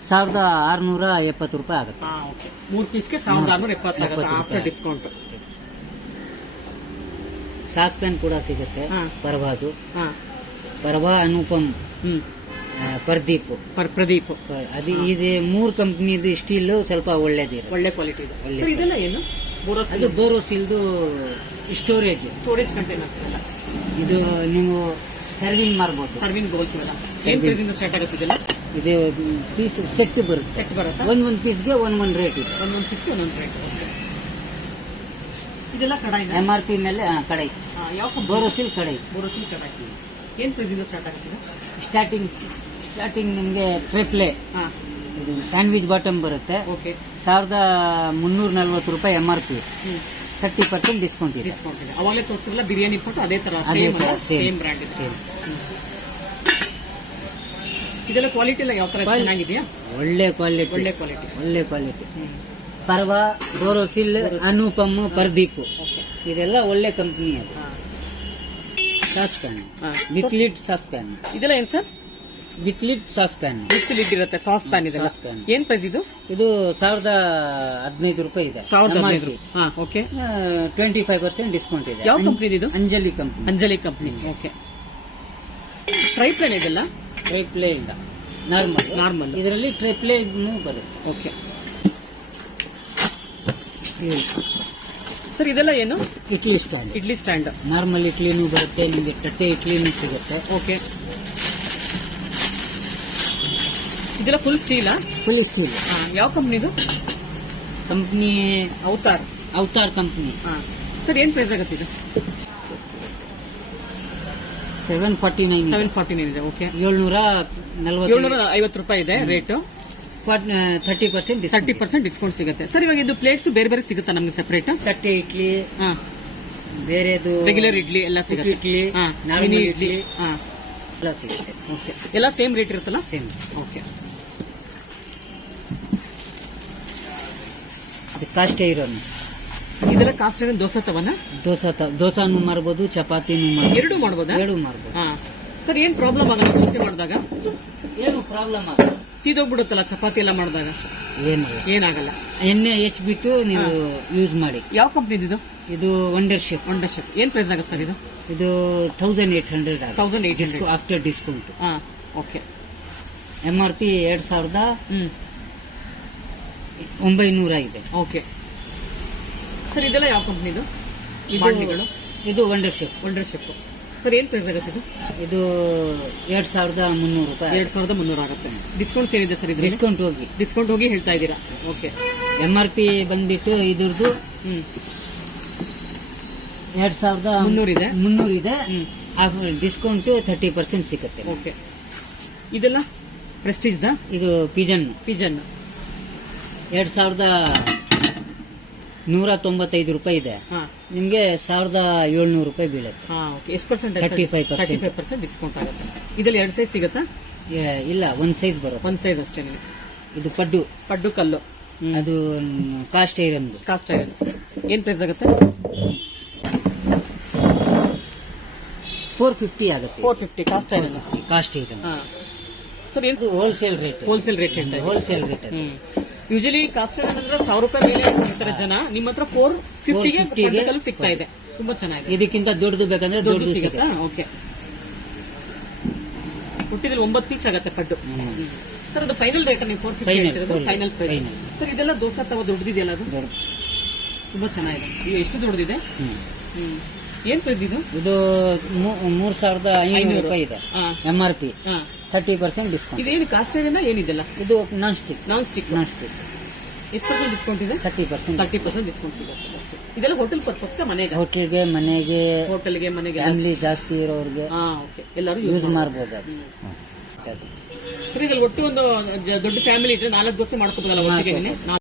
ಸಾವಿರದ ಆರ್ನೂರ ಎಪ್ಪತ್ತು ರೂಪಾಯಿ ಆಗುತ್ತೆ. ಹಾ ಓಕೆ ಮೂರ್ ಪೀಸ್ಗೆ ಸಾವಿರದ ಆರುನೂರ ಎಪ್ಪತ್ತು ಆಫ್ಟರ್ ಡಿಸ್ಕೌಂಟ್ ಸಾಸ್ ಪ್ಯಾನ್ ಕೂಡ ಸಿಗುತ್ತೆ. ಪರವಾದು. ಪರವಾ ಅನುಪಮ್ ಪರ್ದೀಪ್. ಪರ್ ಪ್ರದೀಪ್. ಅದು ಇದು ಮೂರ್ ಕಂಪ್ನಿದು ಸ್ಟೀಲ್ ಸ್ವಲ್ಪ ಒಳ್ಳೇದಿದೆ ಒಳ್ಳೆ ಕ್ವಾಲಿಟಿ ಇದೆ. ಇದೆಲ್ಲ ಏನು? ಬೋರೋಸ್ ಅದು ಬೋರೋಸಿಲ್ದು ಸ್ಟೋರೇಜ್ ಸ್ಟೋರೇಜ್ ಕಂಟೈನರ್ಸ್ ಎಲ್ಲ ಇದು ನೀವು ಸರ್ವಿಂಗ್ ಮಾಡ್ಬೋದು. ಸರ್ವಿಂಗ್ ಬೌಲ್ಸ್ ಎಲ್ಲ ಏನ್ ಪ್ರೈಸ್ ಇಂದ ಸ್ಟಾರ್ಟ್ ಆಗುತ್ತೆ ಇದೆಲ್ಲ? ಇದು ಪೀಸ್ ಸೆಟ್ ಬರುತ್ತೆ. ಸೆಟ್ ಬರುತ್ತೆ? ಒಂದ್ ಒಂದ್ ಪೀಸ್ಗೆ ಒಂದ್ ಒಂದ್ ರೇಟ್ ಇದೆ. ಒಂದೊಂದು ಪೀಸ್ಗೆ ಒಂದೊಂದು ರೇಟ್ ಇದೆಲ್ಲ ಕಡಾಯಿ ಎಂ ಆರ್ ಪಿ ಮೇಲೆ ಕಡಾಯಿ. ಯಾವ ಬೋರೋಸಿಲ್ ಕಡಾಯಿ. ಬೋರೋಸಿಲ್ ಕಡಾಯಿ. ಏನ್ ಪ್ರೈಸ್ ಇಂದ ಸ್ಟಾರ್ಟ್ ಸ್ಟಾರ್ಟಿಂಗ್ ಸ್ಟಾರ್ಟಿಂಗ್ ಸ್ಟಾರ್ಟಿಂಗ್ ನಿಮ್ಗೆ ಟ್ರಿಪ್ಲೆ ಹಾ. ಇದು ಸ್ಯಾಂಡ್ವಿಚ್ ಬಾಟಮ್ ಬರುತ್ತೆ. ಓಕೆ ಸಾವಿರದ ಮುನ್ನೂರ ನಲ್ವತ್ತು ರೂಪಾಯಿ M R P thirty percent discount ಇದೆ. ಡಿಸ್ಕೌಂಟ್ ಇದೆ. ಅವಾಗಲೇ ತೋರಿಸಿರಲ್ಲ ಬಿರಿಯಾನಿ ಫೋಟೋ ಅದೇ ತರ ಅದೇ ಸೇಮ್ ತರ. Same brand. ಇದೆಲ್ಲ ಕ್ವಾಲಿಟಿ ಎಲ್ಲ ಯಾವ ತರ ಚೆನ್ನಾಗಿದೆಯಾ? ಒಳ್ಳೆ ಕ್ವಾಲಿಟಿ ಒಳ್ಳೆ ಕ್ವಾಲಿಟಿ ಒಳ್ಳೆ ಕ್ವಾಲಿಟಿ ಪರ್ವ ಬೋರೋಸಿಲ್ ಅನುಪಮ್ ಪರ್ದೀಪ್. ಇದೆಲ್ಲ ಒಳ್ಳೆ ಕಂಪ್ನಿ ಅದು. Sauce pan with lid sauce pan ಇದೆಲ್ಲ ಏನು sir? With lid sauce pan with lid ಇರುತ್ತೆ ಸಾಸ್ ಪ್ಯಾನ್ ಇದೆ Sauce pan. ಏನ್ ಪ್ರೈಸ್ ಇದು? ಇದು ಸಾವಿರದ ಹದಿನೈದು ರೂಪಾಯಿ ಇದೆ. ಸಾವಿರದ ಹದಿನೈದು okay twenty five percent discount ಇದೆ. ಯಾವ ಅಂ- ಕಂಪ್ನಿ ಇದು? Anjali company Anjali company okay ಟ್ರೈಪ್ಲೇನ್ ಇದೆಲ್ಲ? ಟ್ರೈಪ್ಲೇ ಇಲ್ಲ. ನಾರ್ಮಲ್ ನಾರ್ಮಲ್ ಇದರಲ್ಲಿ ಟ್ರೈಪ್ಲೇ ಬರುತ್ತೆ. ಓಕೆ ಸರ್ ಇದೆಲ್ಲ ಏನು? Idli stand idli stand normal ಇಡ್ಲಿನೂ ಬರುತ್ತೆ ನಿಮಗೆ ತಟ್ಟೆ ಇಡ್ಲಿನೂ ಸಿಗುತ್ತೆ. ಓಕೆ ಇದೆಲ್ಲ ಫುಲ್ ಸ್ಟೀಲಾ ಫುಲ್ ಸ್ಟೀಲ್ ಯಾವ ಕಂಪ್ನಿದು ಕಂಪ್ನಿ ಅವತಾರ್ ಅವತಾರ್ ಕಂಪ್ನಿ ಹಾ. ಸರ್ ಏನ್ ಪ್ರೈಸ್ ಆಗುತ್ತೆ ಇದು? Seven forty nine seven forty nine ಇದೆ ಓಕೆ ಏಳ್ನೂರ ನಲ್ವತ್ತು ಏಳ್ನೂರ ಐವತ್ತು ರೂಪಾಯಿ ಇದೆ rate thirty percent thirty percent discount ಸಿಗುತ್ತೆ. ಸರ್ ಇವಾಗ ಇದು ಪ್ಲೇಟ್ಸ್ ಬೇರೆ ಬೇರೆ ಸಿಗುತ್ತಾ ನಮ್ಗೆ ಸೆಪರೇಟ್ ತಟ್ಟೆ ಇಡ್ಲಿ ಹಾ. ಬೇರೆದು ರೆಗ್ಯುಲರ್ ಇಡ್ಲಿ ಎಲ್ಲ ಸಿಗುತ್ತೆ. ಇಡ್ಲಿ ಹಾ ನಾರ್ಮಲ್ ಇಡ್ಲಿ ಎಲ್ಲ ಸಿಗುತ್ತೆ. ಓಕೆ ಎಲ್ಲ ಸೇಮ್ ರೇಟ್ ಇರುತ್ತಲ್ಲ? ಸೇಮ್ ಓಕೆ ಇದು ಕಾಸ್ಟ್ ಐರನ್ ಇದರ ಕಾಸ್ಟ್ ಐರನ್ ದೋಸೆ ತವನ ದೋಸೆ ತ- ದೋಸಾನು ಮಾರ್ಬೋದು ಚಪಾತಿನೂ ಮಾಡ್ಬೋದು. ಎರಡು ಮಾಡಬಹುದು ಎರಡು ಮಾಡಬಹುದು ಹಾ. ಸರ್ ಏನ್ ಪ್ರಾಬ್ಲಮ್ ಆಗಲ್ಲ ದೋಸೆ ಮಾಡಿದಾಗ? ಏನು ಪ್ರಾಬ್ಲಮ್ ಆಗಲ್ಲ. ಸೀದೋಗ್ಬಿಡುತ್ತಲ್ಲ ಚಪಾತಿ ಎಲ್ಲ ಮಾಡಿದಾಗ? ಏನು ಏನಾಗಲ್ಲ. ಎಣ್ಣೆ ಹೆಚ್ಚಿಬಿಟ್ಟು ನೀವು ಯೂಸ್ ಮಾಡಿ. ಯಾವ ಕಂಪ್ನಿ ಇದು? ಇದು ವಂಡರ್ ಶೆಫ್ ವಂಡರ್ ಶೆಫ್ ಏನ್ ಪ್ರೈಸ್ ಆಗ ಸರ್ ಇದು? ಇದು thousand eight hundred thousand eight hundred after discount ಹಾ ಓಕೆ ಎಂ ಆರ್ ಪಿ ಎರಡ್ ಸಾವಿರದ ಹ್ಮ್. ಒಂಬೈನೂರ ಇದೆ. ಓಕೆ ಸರ್ ಇದೆಲ್ಲ ಯಾವ ಕಂಪ್ನಿದು ಇದು? ಬಾಂಡ್ಲಿಗಳು ಇದು Wonderchef Wonderchef sir ಏನ್ ಪ್ರೈಸ್ ಆಗುತ್ತೆ ಇದು? ಇದು ಎರಡ್ ಸಾವಿರದ ಮುನ್ನೂರು ರೂಪಾಯಿ ಎರಡ್ ಸಾವಿರದ ಮುನ್ನೂರ ಆಗುತ್ತೆ. ಡಿಸ್ಕೌಂಟ್ಸ್ ಏನಿದೆ ಸರ್ ಇದು ಡಿಸ್ಕೌಂಟ್ ಹೋಗಿ. ಡಿಸ್ಕೌಂಟ್ ಹೋಗಿ ಹೇಳ್ತಾ ಇದ್ದೀರಾ? ಓಕೆ ಎಂ ಆರ್ ಪಿ ಬಂದ್ಬಿಟ್ಟು ಇದ್ರದ್ದು ಹ್ಮ್. ಎರಡ್ ಸಾವಿರದ ಮುನ್ನೂರಿದೆ? ಮುನ್ನೂರು ಇದೆ. ಹ್ಮ್. ಡಿಸ್ಕೌಂಟ್ ತರ್ಟಿ ಪರ್ಸೆಂಟ್ ಸಿಗುತ್ತೆ ಓಕೆ ಇದೆಲ್ಲ? ಪ್ರೆಸ್ಟೀಜ್ ದ? ಇದು ಪಿಜನ್ ಪಿಜನ್ ಎರಡ್ ಸಾವಿರದ ನೂರ ತೊಂಬತ್ತೈದು ರೂಪಾಯಿ ಇದೆ. ಹಾ. ನಿಮ್ಗೆ ಸಾವಿರದ ಏಳ್ನೂರು ರೂಪಾಯಿ ಬೀಳುತ್ತೆ. ಹಾ ಓಕೆ ಎಷ್ಟು percent 35% thirty five percent discount ಆಗುತ್ತೆ. ಇದರಲ್ಲಿ ಎರಡು ಸೈಜ್ ಸಿಗುತ್ತಾ? ಇಲ್ಲ ಒಂದ್ ಸೈಜ್ ಬರುತ್ತೆ. ಒಂದ್ ಸೈಜ್ ಅಷ್ಟೇ ಇದು ಪಡ್ಡು. ಪಡ್ಡು ಕಲ್ಲು. ಅದು ಕಾಸ್ಟ್ ಐರನ್ ಕಾಸ್ಟ್ ಐರನ್ ಏನ್ ಪ್ರೈಸ್ ಆಗುತ್ತೆ? ಫೋರ್ ಫಿಫ್ಟಿ ಆಗುತ್ತೆ. Four fifty cast iron cast iron ಹಾ. ಸರ್ ಏನು? ಇದು wholesale rate wholesale rate wholesale rate usually cost ಅಂದ್ರೆ ಸಾವಿರ ರೂಪಾಯಿ ಮೇಲೆ ಕೊಡ್ತಾರೆ ಜನ. ನಿಮ್ಮ ಹತ್ರ ಫೋರ್ ಫಿಫ್ಟಿಗೆ 450 ಗೆ ಕಲ್ಲು ಸಿಗ್ತಾ ಇದೆ. ತುಂಬಾ ಚೆನ್ನಾಗಿದೆ. ಇದಕ್ಕಿಂತ ದೊಡ್ಡದು ಬೇಕಂದ್ರೆ ದೊಡ್ಡದು ಸಿಗುತ್ತಾ. ಓಕೆ ಹುಟ್ಟಿದ್ರೆ ಒಂಬತ್ತು ಪೀಸ್ ಆಗುತ್ತೆ ಪಡ್ಡು ಸರ್ ಅದು ಫೈನಲ್ ರೇಟ್ ನೀವು four fifty. Final price sir ಇದೆಲ್ಲ ದೋಸೆ ತವ ದೊಡ್ಡದಿದೆಯಲ್ಲ ಅದು? ತುಂಬಾ ಚೆನ್ನಾಗಿದೆ. ಇದು ಎಷ್ಟು ದೊಡ್ಡದಿದೆ? ಏನ್ ಪ್ರೈಸ್ ಇದು? ಇದು ಮೂರ್ ಸಾವಿರದ ಐನೂರು. ರೂಪಾಯಿ ಇದೆ. ಎಂ ಆರ್ ಪಿ ಹಾ ಥರ್ಟಿ ಪರ್ಸೆಂಟ್ ಡಿಸ್ಕೌಂಟ್ ಇದೇನು ಕಾಸ್ಟ್ ಏನಿಲ್ಲ ಏನಿದೆಲ್ಲ? ಇದು non stick non stick non stick ಎಷ್ಟು ಪರ್ಸೆಂಟ್ ಡಿಸ್ಕೌಂಟ್ ಇದೆ? Thirty percent thirty percent discount ಸಿಗುತ್ತೆ. ಇದೆಲ್ಲ ಹೋಟೆಲ್ ಪರ್ಪಸ್ ಮನೆಗೆ? ಹೋಟೆಲ್ಗೆ ಮನೆಗೆ ಹೋಟೆಲ್ಗೆ ಮನೆಗೆ. ಫ್ಯಾಮಿಲಿ ಜಾಸ್ತಿ ಇರೋರಿಗೆ ಎಲ್ಲರೂ ಯೂಸ್ ಮಾಡಬಹುದು ಸರಿ ಒಟ್ಟು ಒಂದು ದೊಡ್ಡ ಫ್ಯಾಮಿಲಿ ಇದ್ರೆ ನಾಲ್ಕು ದೋಸೆ ಮಾಡ್ಕೋಬೋದಲ್ಲ ಒಟ್ಟಿಗೆ